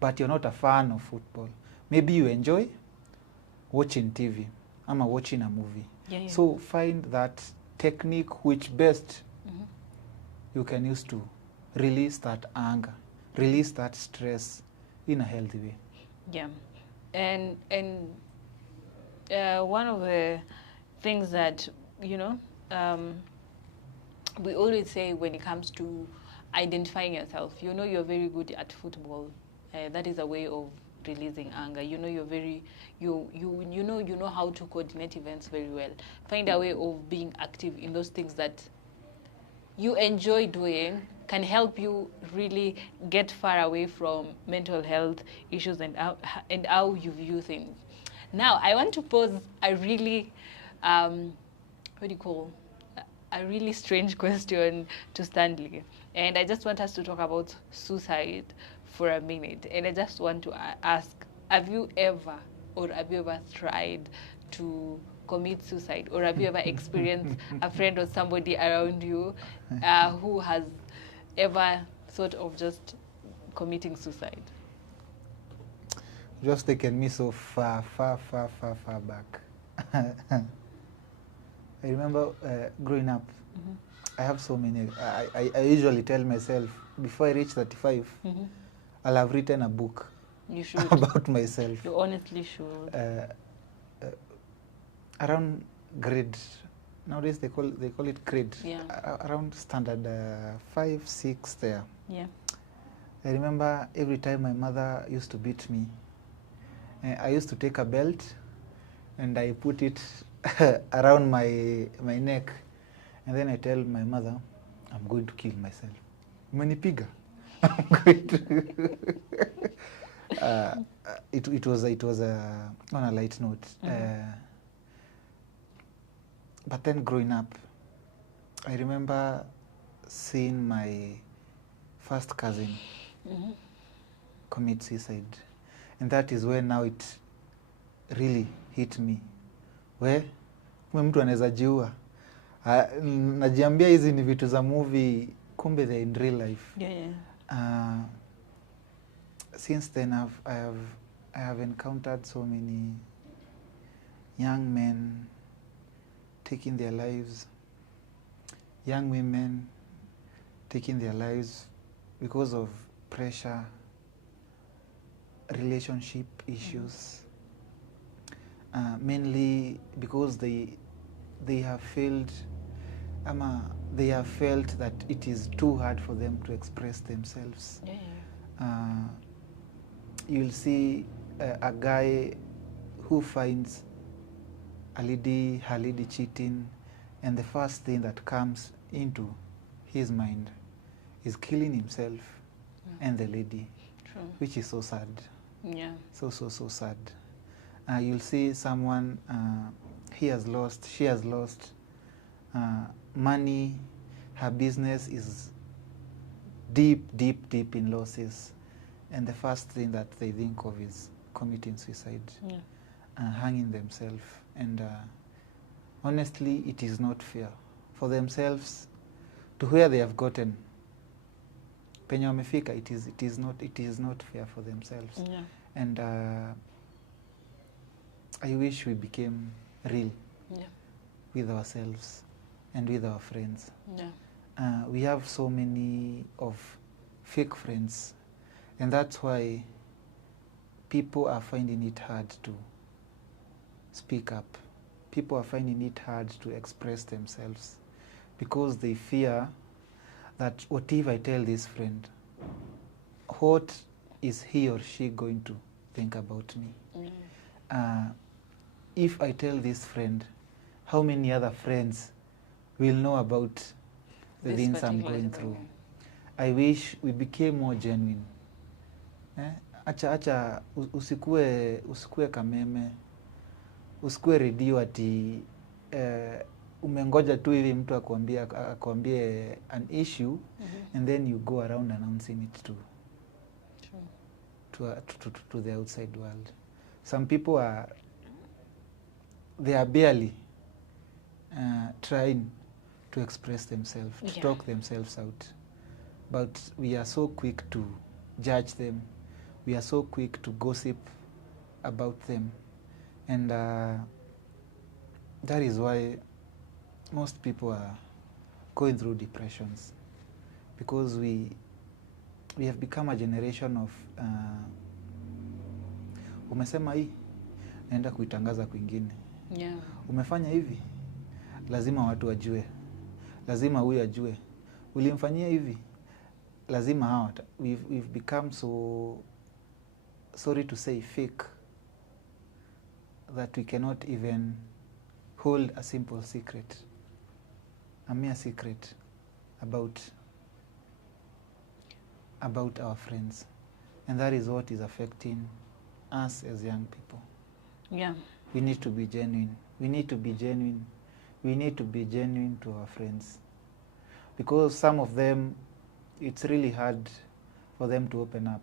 but you're not a fan of football. Maybe you enjoy watching TV, watching a movie. Yeah. So find that technique which best you can use to release that anger, release that stress in a healthy way. Yeah. And one of the things that, you know, we always say when it comes to identifying yourself, you know you're very good at football. That is a way of releasing anger. You know you're very, you know how to coordinate events very well. Find a way of being active in those things that you enjoy doing, can help you really get far away from mental health issues and how you view things. Now, I want to pose a really, a really strange question to Stanley. And I just want us to talk about suicide for a minute. And I just want to ask, have you ever tried to commit suicide? Or have you ever experienced a friend or somebody around you who has ever thought of just committing suicide? Just taken me so far back. I remember growing up, I have so many. I usually tell myself, before I reach 35, I'll have written a book. You should. About myself. You honestly should. Around grade, nowadays they call it grade. Yeah. Around standard 5, 6 there. Yeah. I remember every time my mother used to beat me, I used to take a belt and I put it around my neck, and then I tell my mother, I'm going to kill myself. Umenipiga. I'm going to. It was on a light note. But then growing up, I remember seeing my first cousin commit suicide. And that is when now it really hit me. Kumbe mtu anaweza jiua. Najiambia hizi ni vitu za movie, kumbe they're in real life. Yeah. Since then I have encountered so many young men taking their lives, young women taking their lives because of pressure, relationship issues, mainly because they have failed, they have felt that it is too hard for them to express themselves. You'll see a guy who finds her lady cheating, and the first thing that comes into his mind is killing himself and the lady. True. Which is so sad. Yeah. So sad. You'll see someone, she has lost money, her business is deep in losses, and the first thing that they think of is committing suicide, hanging themselves. And honestly, it is not fair for themselves to where they have gotten. Penye wamefika, it is not fair for themselves. Yeah. And I wish we became real. Yeah. with ourselves and with our friends. Yeah. We have so many of fake friends, and that's why people are finding it hard to speak up. People are finding it hard to express themselves because they fear that what if I tell this friend, what is he or she going to think about me? If I tell this friend, how many other friends will know about the things I'm going through? I wish we became more genuine. Acha usikue kameme, usikue redio ati umengoja tu hivi mtu akwambie an issue and then you go around announcing it to the outside world. Some people they are barely trying to express themselves, to talk themselves out. But we are so quick to judge them. We are so quick to gossip about them. And that is why most people are going through depressions. Because we have become a generation of umesema hii, naenda kuitangaza kwingine. Yeah. Umefanya hivi, lazima watu wajue. Lazima huyu ajue. Ulimfanyia hivi, lazima hawa. We've become so, sorry to say, fake, that we cannot even hold a simple secret, a mere secret about our friends. And that is what is affecting us as young people. Yeah. We need to be genuine. We need to be genuine. We need to be genuine to our friends. Because some of them, it's really hard for them to open up.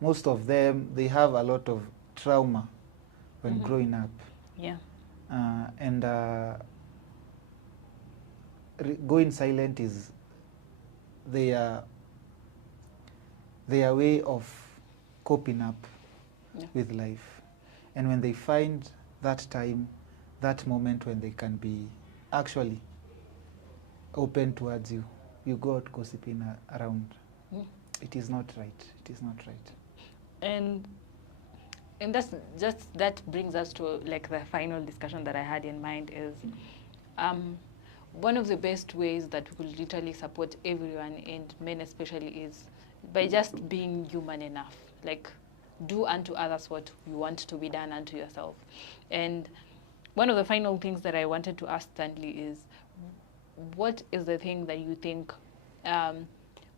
Most of them, they have a lot of trauma when growing up. Yeah. And going silent is their way of coping up with life. And when they find that time, that moment when they can be actually open towards you, you go out gossiping around. It is not right. It is not right. And that's just, that brings us to like the final discussion that I had in mind is one of the best ways that we could literally support everyone, and men especially, is by just being human enough. Like, do unto others what you want to be done unto yourself. And one of the final things that I wanted to ask Stanley is, what is the thing that you think,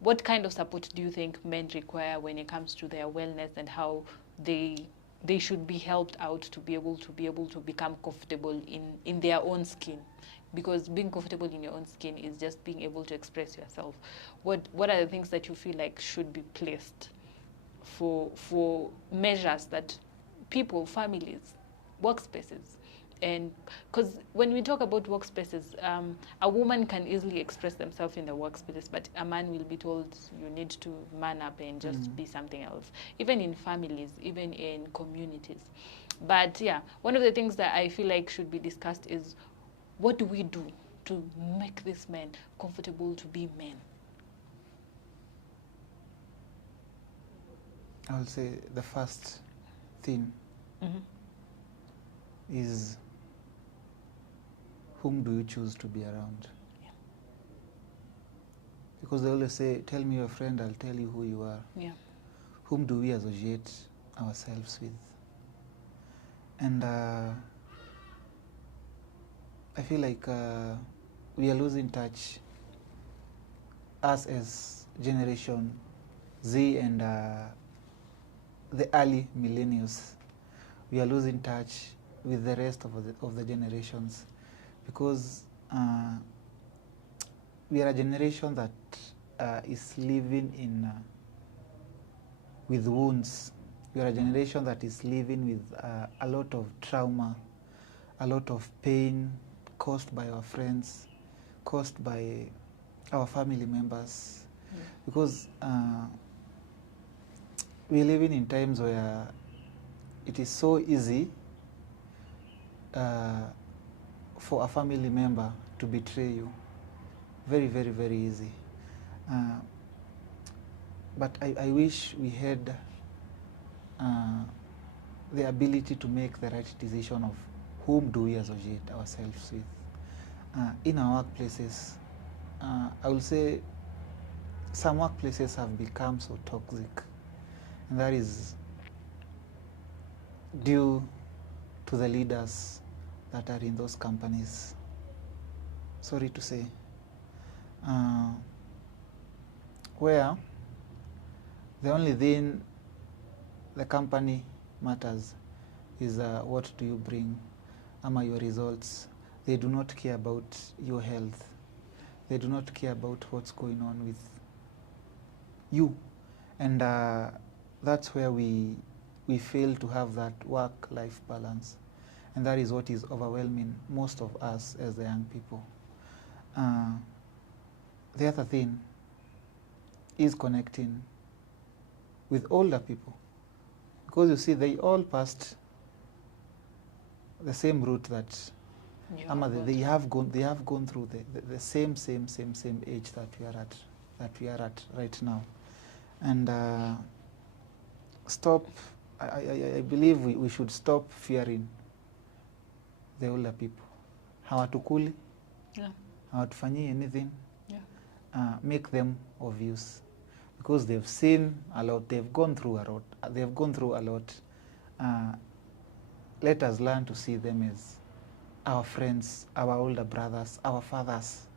what kind of support do you think men require when it comes to their wellness, and how they should be helped out to be able to become comfortable in their own skin? Because being comfortable in your own skin is just being able to express yourself. What are the things that you feel like should be placed for measures that people, families, workspaces, and because when we talk about workspaces, a woman can easily express themselves in the workspaces, but a man will be told you need to man up and just be something else, even in families, even in communities. But yeah, one of the things that I feel like should be discussed is, what do we do to make these men comfortable to be men? I'll say the first thing is, whom do you choose to be around? Yeah. Because they always say, tell me your friend, I'll tell you who you are. Yeah. Whom do we associate ourselves with? And I feel like we are losing touch, us as Generation Z and the early millennials. We are losing touch with the rest of the generations, because we are a generation that is living with wounds. We are a generation that is living with a lot of trauma, a lot of pain caused by our friends, caused by our family members. Because we're living in times where it is so easy for a family member to betray you. Very, very, very easy. But I wish we had the ability to make the right decision of whom do we associate ourselves with. In our workplaces, I will say some workplaces have become so toxic, and that is due to the leaders that are in those companies. Sorry to say. Where the only thing the company matters is what do you bring, your results. They do not care about your health. They do not care about what's going on with you. And that's where we fail to have that work-life balance. And that is what is overwhelming most of us as the young people. The other thing is connecting with older people. Because you see, they all passed the same route that they have gone through the same age that we are at right now. And I believe we should stop fearing the older people. Hawatukuli, hawatufanyii anything. Make them of use, because they've seen a lot, they've gone through a lot. Let us learn to see them as our friends, our older brothers, our fathers.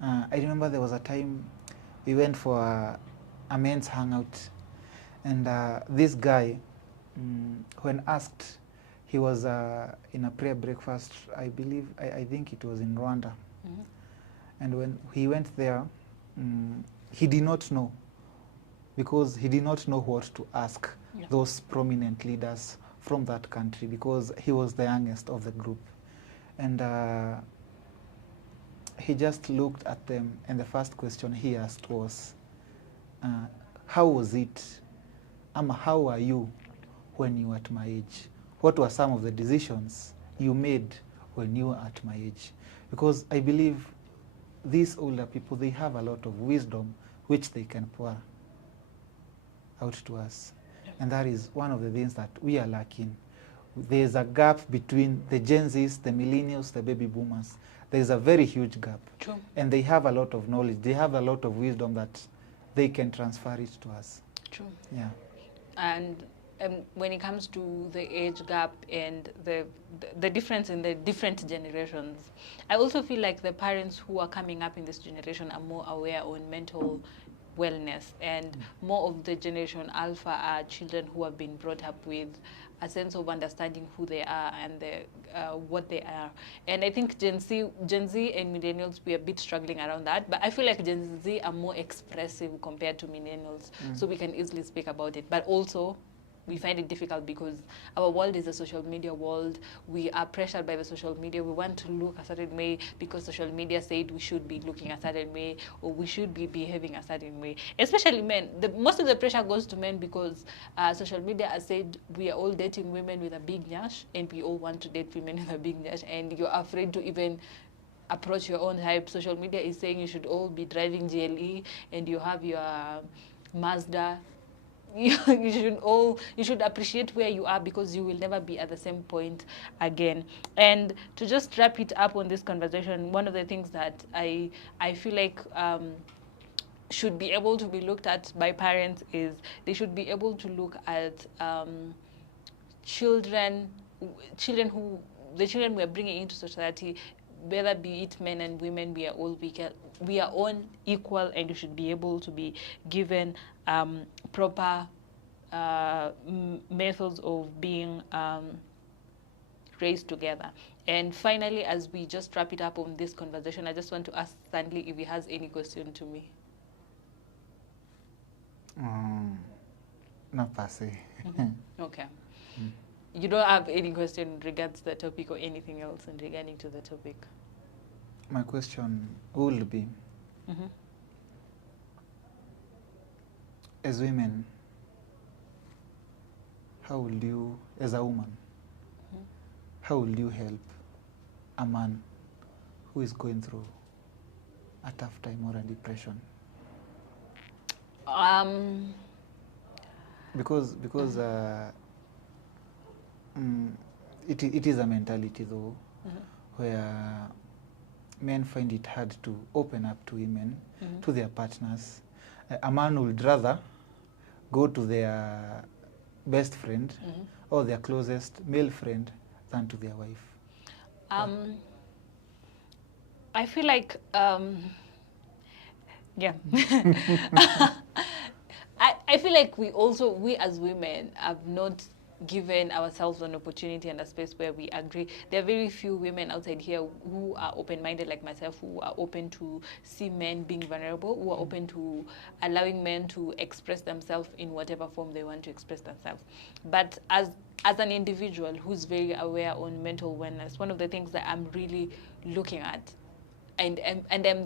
I remember there was a time we went for a men's hangout, and this guy, when asked, he was in a prayer breakfast, I think it was in Rwanda. Mm-hmm. And when he went there, he did not know, because he did not know what to ask those prominent leaders from that country, because he was the youngest of the group. And he just looked at them, and the first question he asked was, how was it? How are you when you were at my age? What were some of the decisions you made when you were at my age? Because I believe these older people, they have a lot of wisdom which they can pour out to us. And that is one of the things that we are lacking. There's a gap between the Gen Zs, the millennials, the baby boomers. There's a very huge gap. True. And they have a lot of knowledge. They have a lot of wisdom that they can transfer it to us. True. Yeah. And when it comes to the age gap and the difference in the different generations, I also feel like the parents who are coming up in this generation are more aware on mental wellness, and more of the generation alpha are children who have been brought up with a sense of understanding who they are and what they are. And I think Gen Z and millennials, we are a bit struggling around that, but I feel like Gen Z are more expressive compared to millennials, so we can easily speak about it. But also, we find it difficult because our world is a social media world. We are pressured by the social media. We want to look a certain way because social media said we should be looking a certain way, or we should be behaving a certain way. Especially men. Most of the pressure goes to men because social media has said we are all dating women with a big nyash, and we all want to date women with a big nyash, and you're afraid to even approach your own type. Social media is saying you should all be driving GLE, and you have your Mazda. You should appreciate where you are, because you will never be at the same point again. And to just wrap it up on this conversation, one of the things that I feel like should be able to be looked at by parents is they should be able to look at children we're bringing into society, whether be it men and women, we are all equal, and you should be able to be given proper methods of being raised together. And finally, as we just wrap it up on this conversation, I just want to ask Stanley if he has any question to me. Not per se. Okay. You don't have any question in regards to the topic or anything else in regarding to the topic? My question would be, as women, how will you, as a woman, how will you help a man who is going through a tough time or a depression? Because it is a mentality though, where men find it hard to open up to women, to their partners. A man would rather go to their best friend or their closest male friend than to their wife. I feel like, yeah. I feel like we as women have not given ourselves an opportunity and a space where we agree. There are very few women outside here who are open-minded like myself, who are open to see men being vulnerable, who are open to allowing men to express themselves in whatever form they want to express themselves. But as an individual who's very aware on mental wellness, one of the things that I'm really looking at, and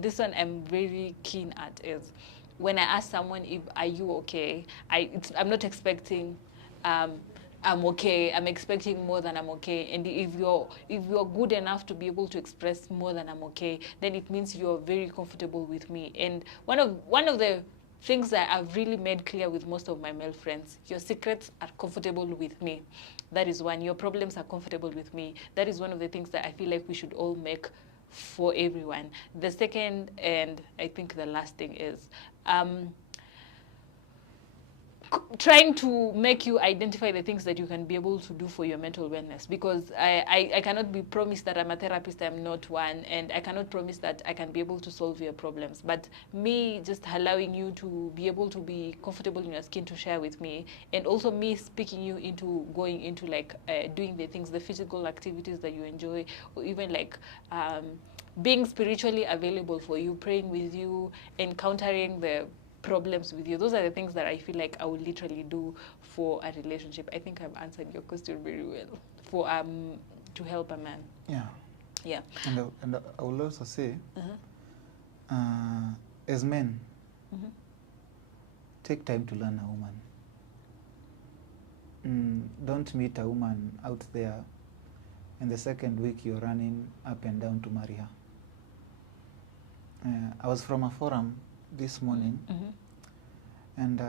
this one I'm very keen at, is when I ask someone, if are you okay, I'm not expecting I'm okay. I'm expecting more than I'm okay. And if you're good enough to be able to express more than I'm okay, then it means you're very comfortable with me. And one of the things that I've really made clear with most of my male friends, your secrets are comfortable with me. That is one. Your problems are comfortable with me. That is one of the things that I feel like we should all make for everyone. The second, and I think the last thing, is trying to make you identify the things that you can be able to do for your mental wellness, because I cannot be promised that I'm a therapist. I'm not one, and I cannot promise that I can be able to solve your problems. But me just allowing you to be able to be comfortable in your skin to share with me, and also me speaking you into going into like doing the things, the physical activities that you enjoy, or even like being spiritually available for you, praying with you, encountering the problems with you. Those are the things that I feel like I would literally do for a relationship. I think I've answered your question very well. For to help a man. Yeah. Yeah. And I will also say, as men, take time to learn a woman. Don't meet a woman out there, and the second week you're running up and down to marry her. I was from a forum this morning, and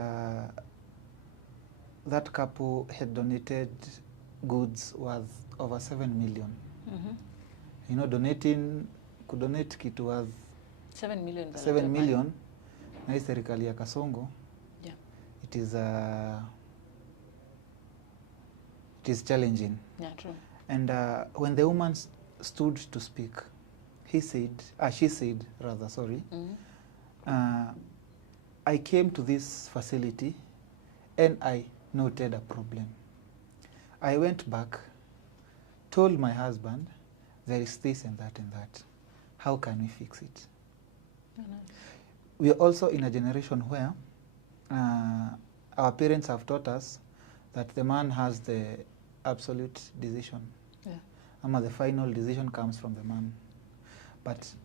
that couple had donated goods worth over 7 million. You know, could donate kitu worth 7 million. 7 million. Na hii serikali ya Kasongo. Yeah. It is challenging. Yeah, true. And when the woman stood to speak, she said, sorry, I came to this facility and I noted a problem. I went back, told my husband, there is this and that and that. How can we fix it? Oh, nice. We are also in a generation where our parents have taught us that the man has the absolute decision. Yeah. The final decision comes from the man. But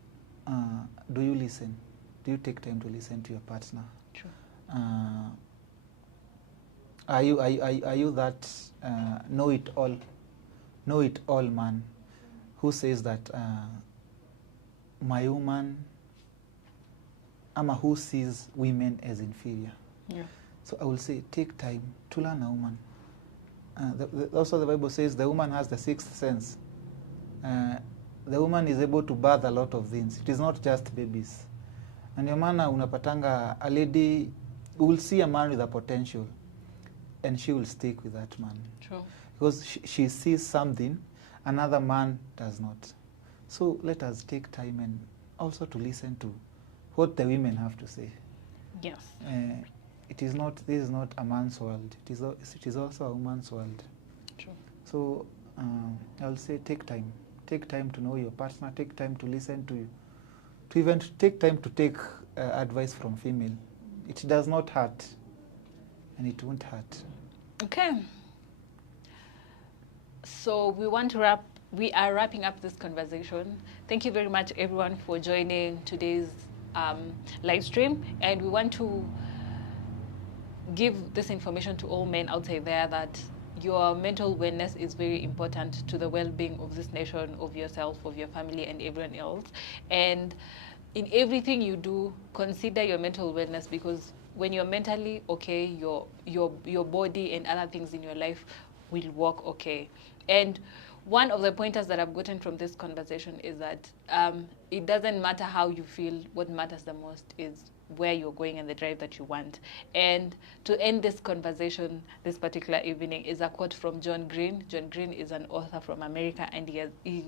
do you listen? Do you take time to listen to your partner? True. Are you that know-it-all man who says that my woman, who sees women as inferior? Yeah. So I will say, take time to learn a woman. Also the Bible says the woman has the sixth sense. The woman is able to birth a lot of things. It is not just babies. And your man, unapatanga, a lady will see a man with a potential, and she will stick with that man. True. Because she sees something another man does not. So let us take time and also to listen to what the women have to say. Yes. This is not a man's world. It is also a woman's world. True. So I'll say take time. Take time to know your partner. Take time to listen to you. To even take time to take advice from female. It does not hurt, and it won't hurt. Okay. So we are wrapping up this conversation. Thank you very much, everyone, for joining today's live stream. And we want to give this information to all men outside there that your mental wellness is very important to the well-being of this nation, of yourself, of your family, and everyone else. And in everything you do, consider your mental wellness, because when you're mentally okay, your body and other things in your life will work okay. And one of the pointers that I've gotten from this conversation is that it doesn't matter how you feel. What matters the most is where you're going and the drive that you want. And to end this conversation this particular evening is a quote from John Green. John Green is an author from America, and he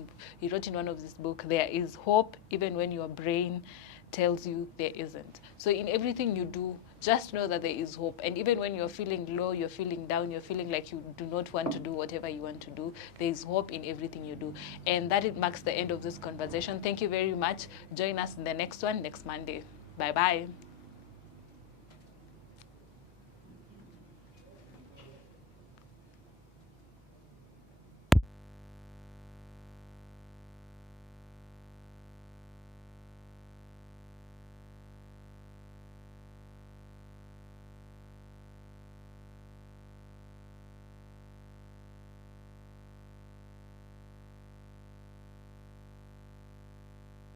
wrote in one of his books, "There is hope even when your brain tells you there isn't." So in everything you do, just know that there is hope. And even when you're feeling low, you're feeling down, you're feeling like you do not want to do whatever you want to do, there is hope in everything you do. And that it marks the end of this conversation. Thank you very much. Join us in the next one next Monday. Bye-bye.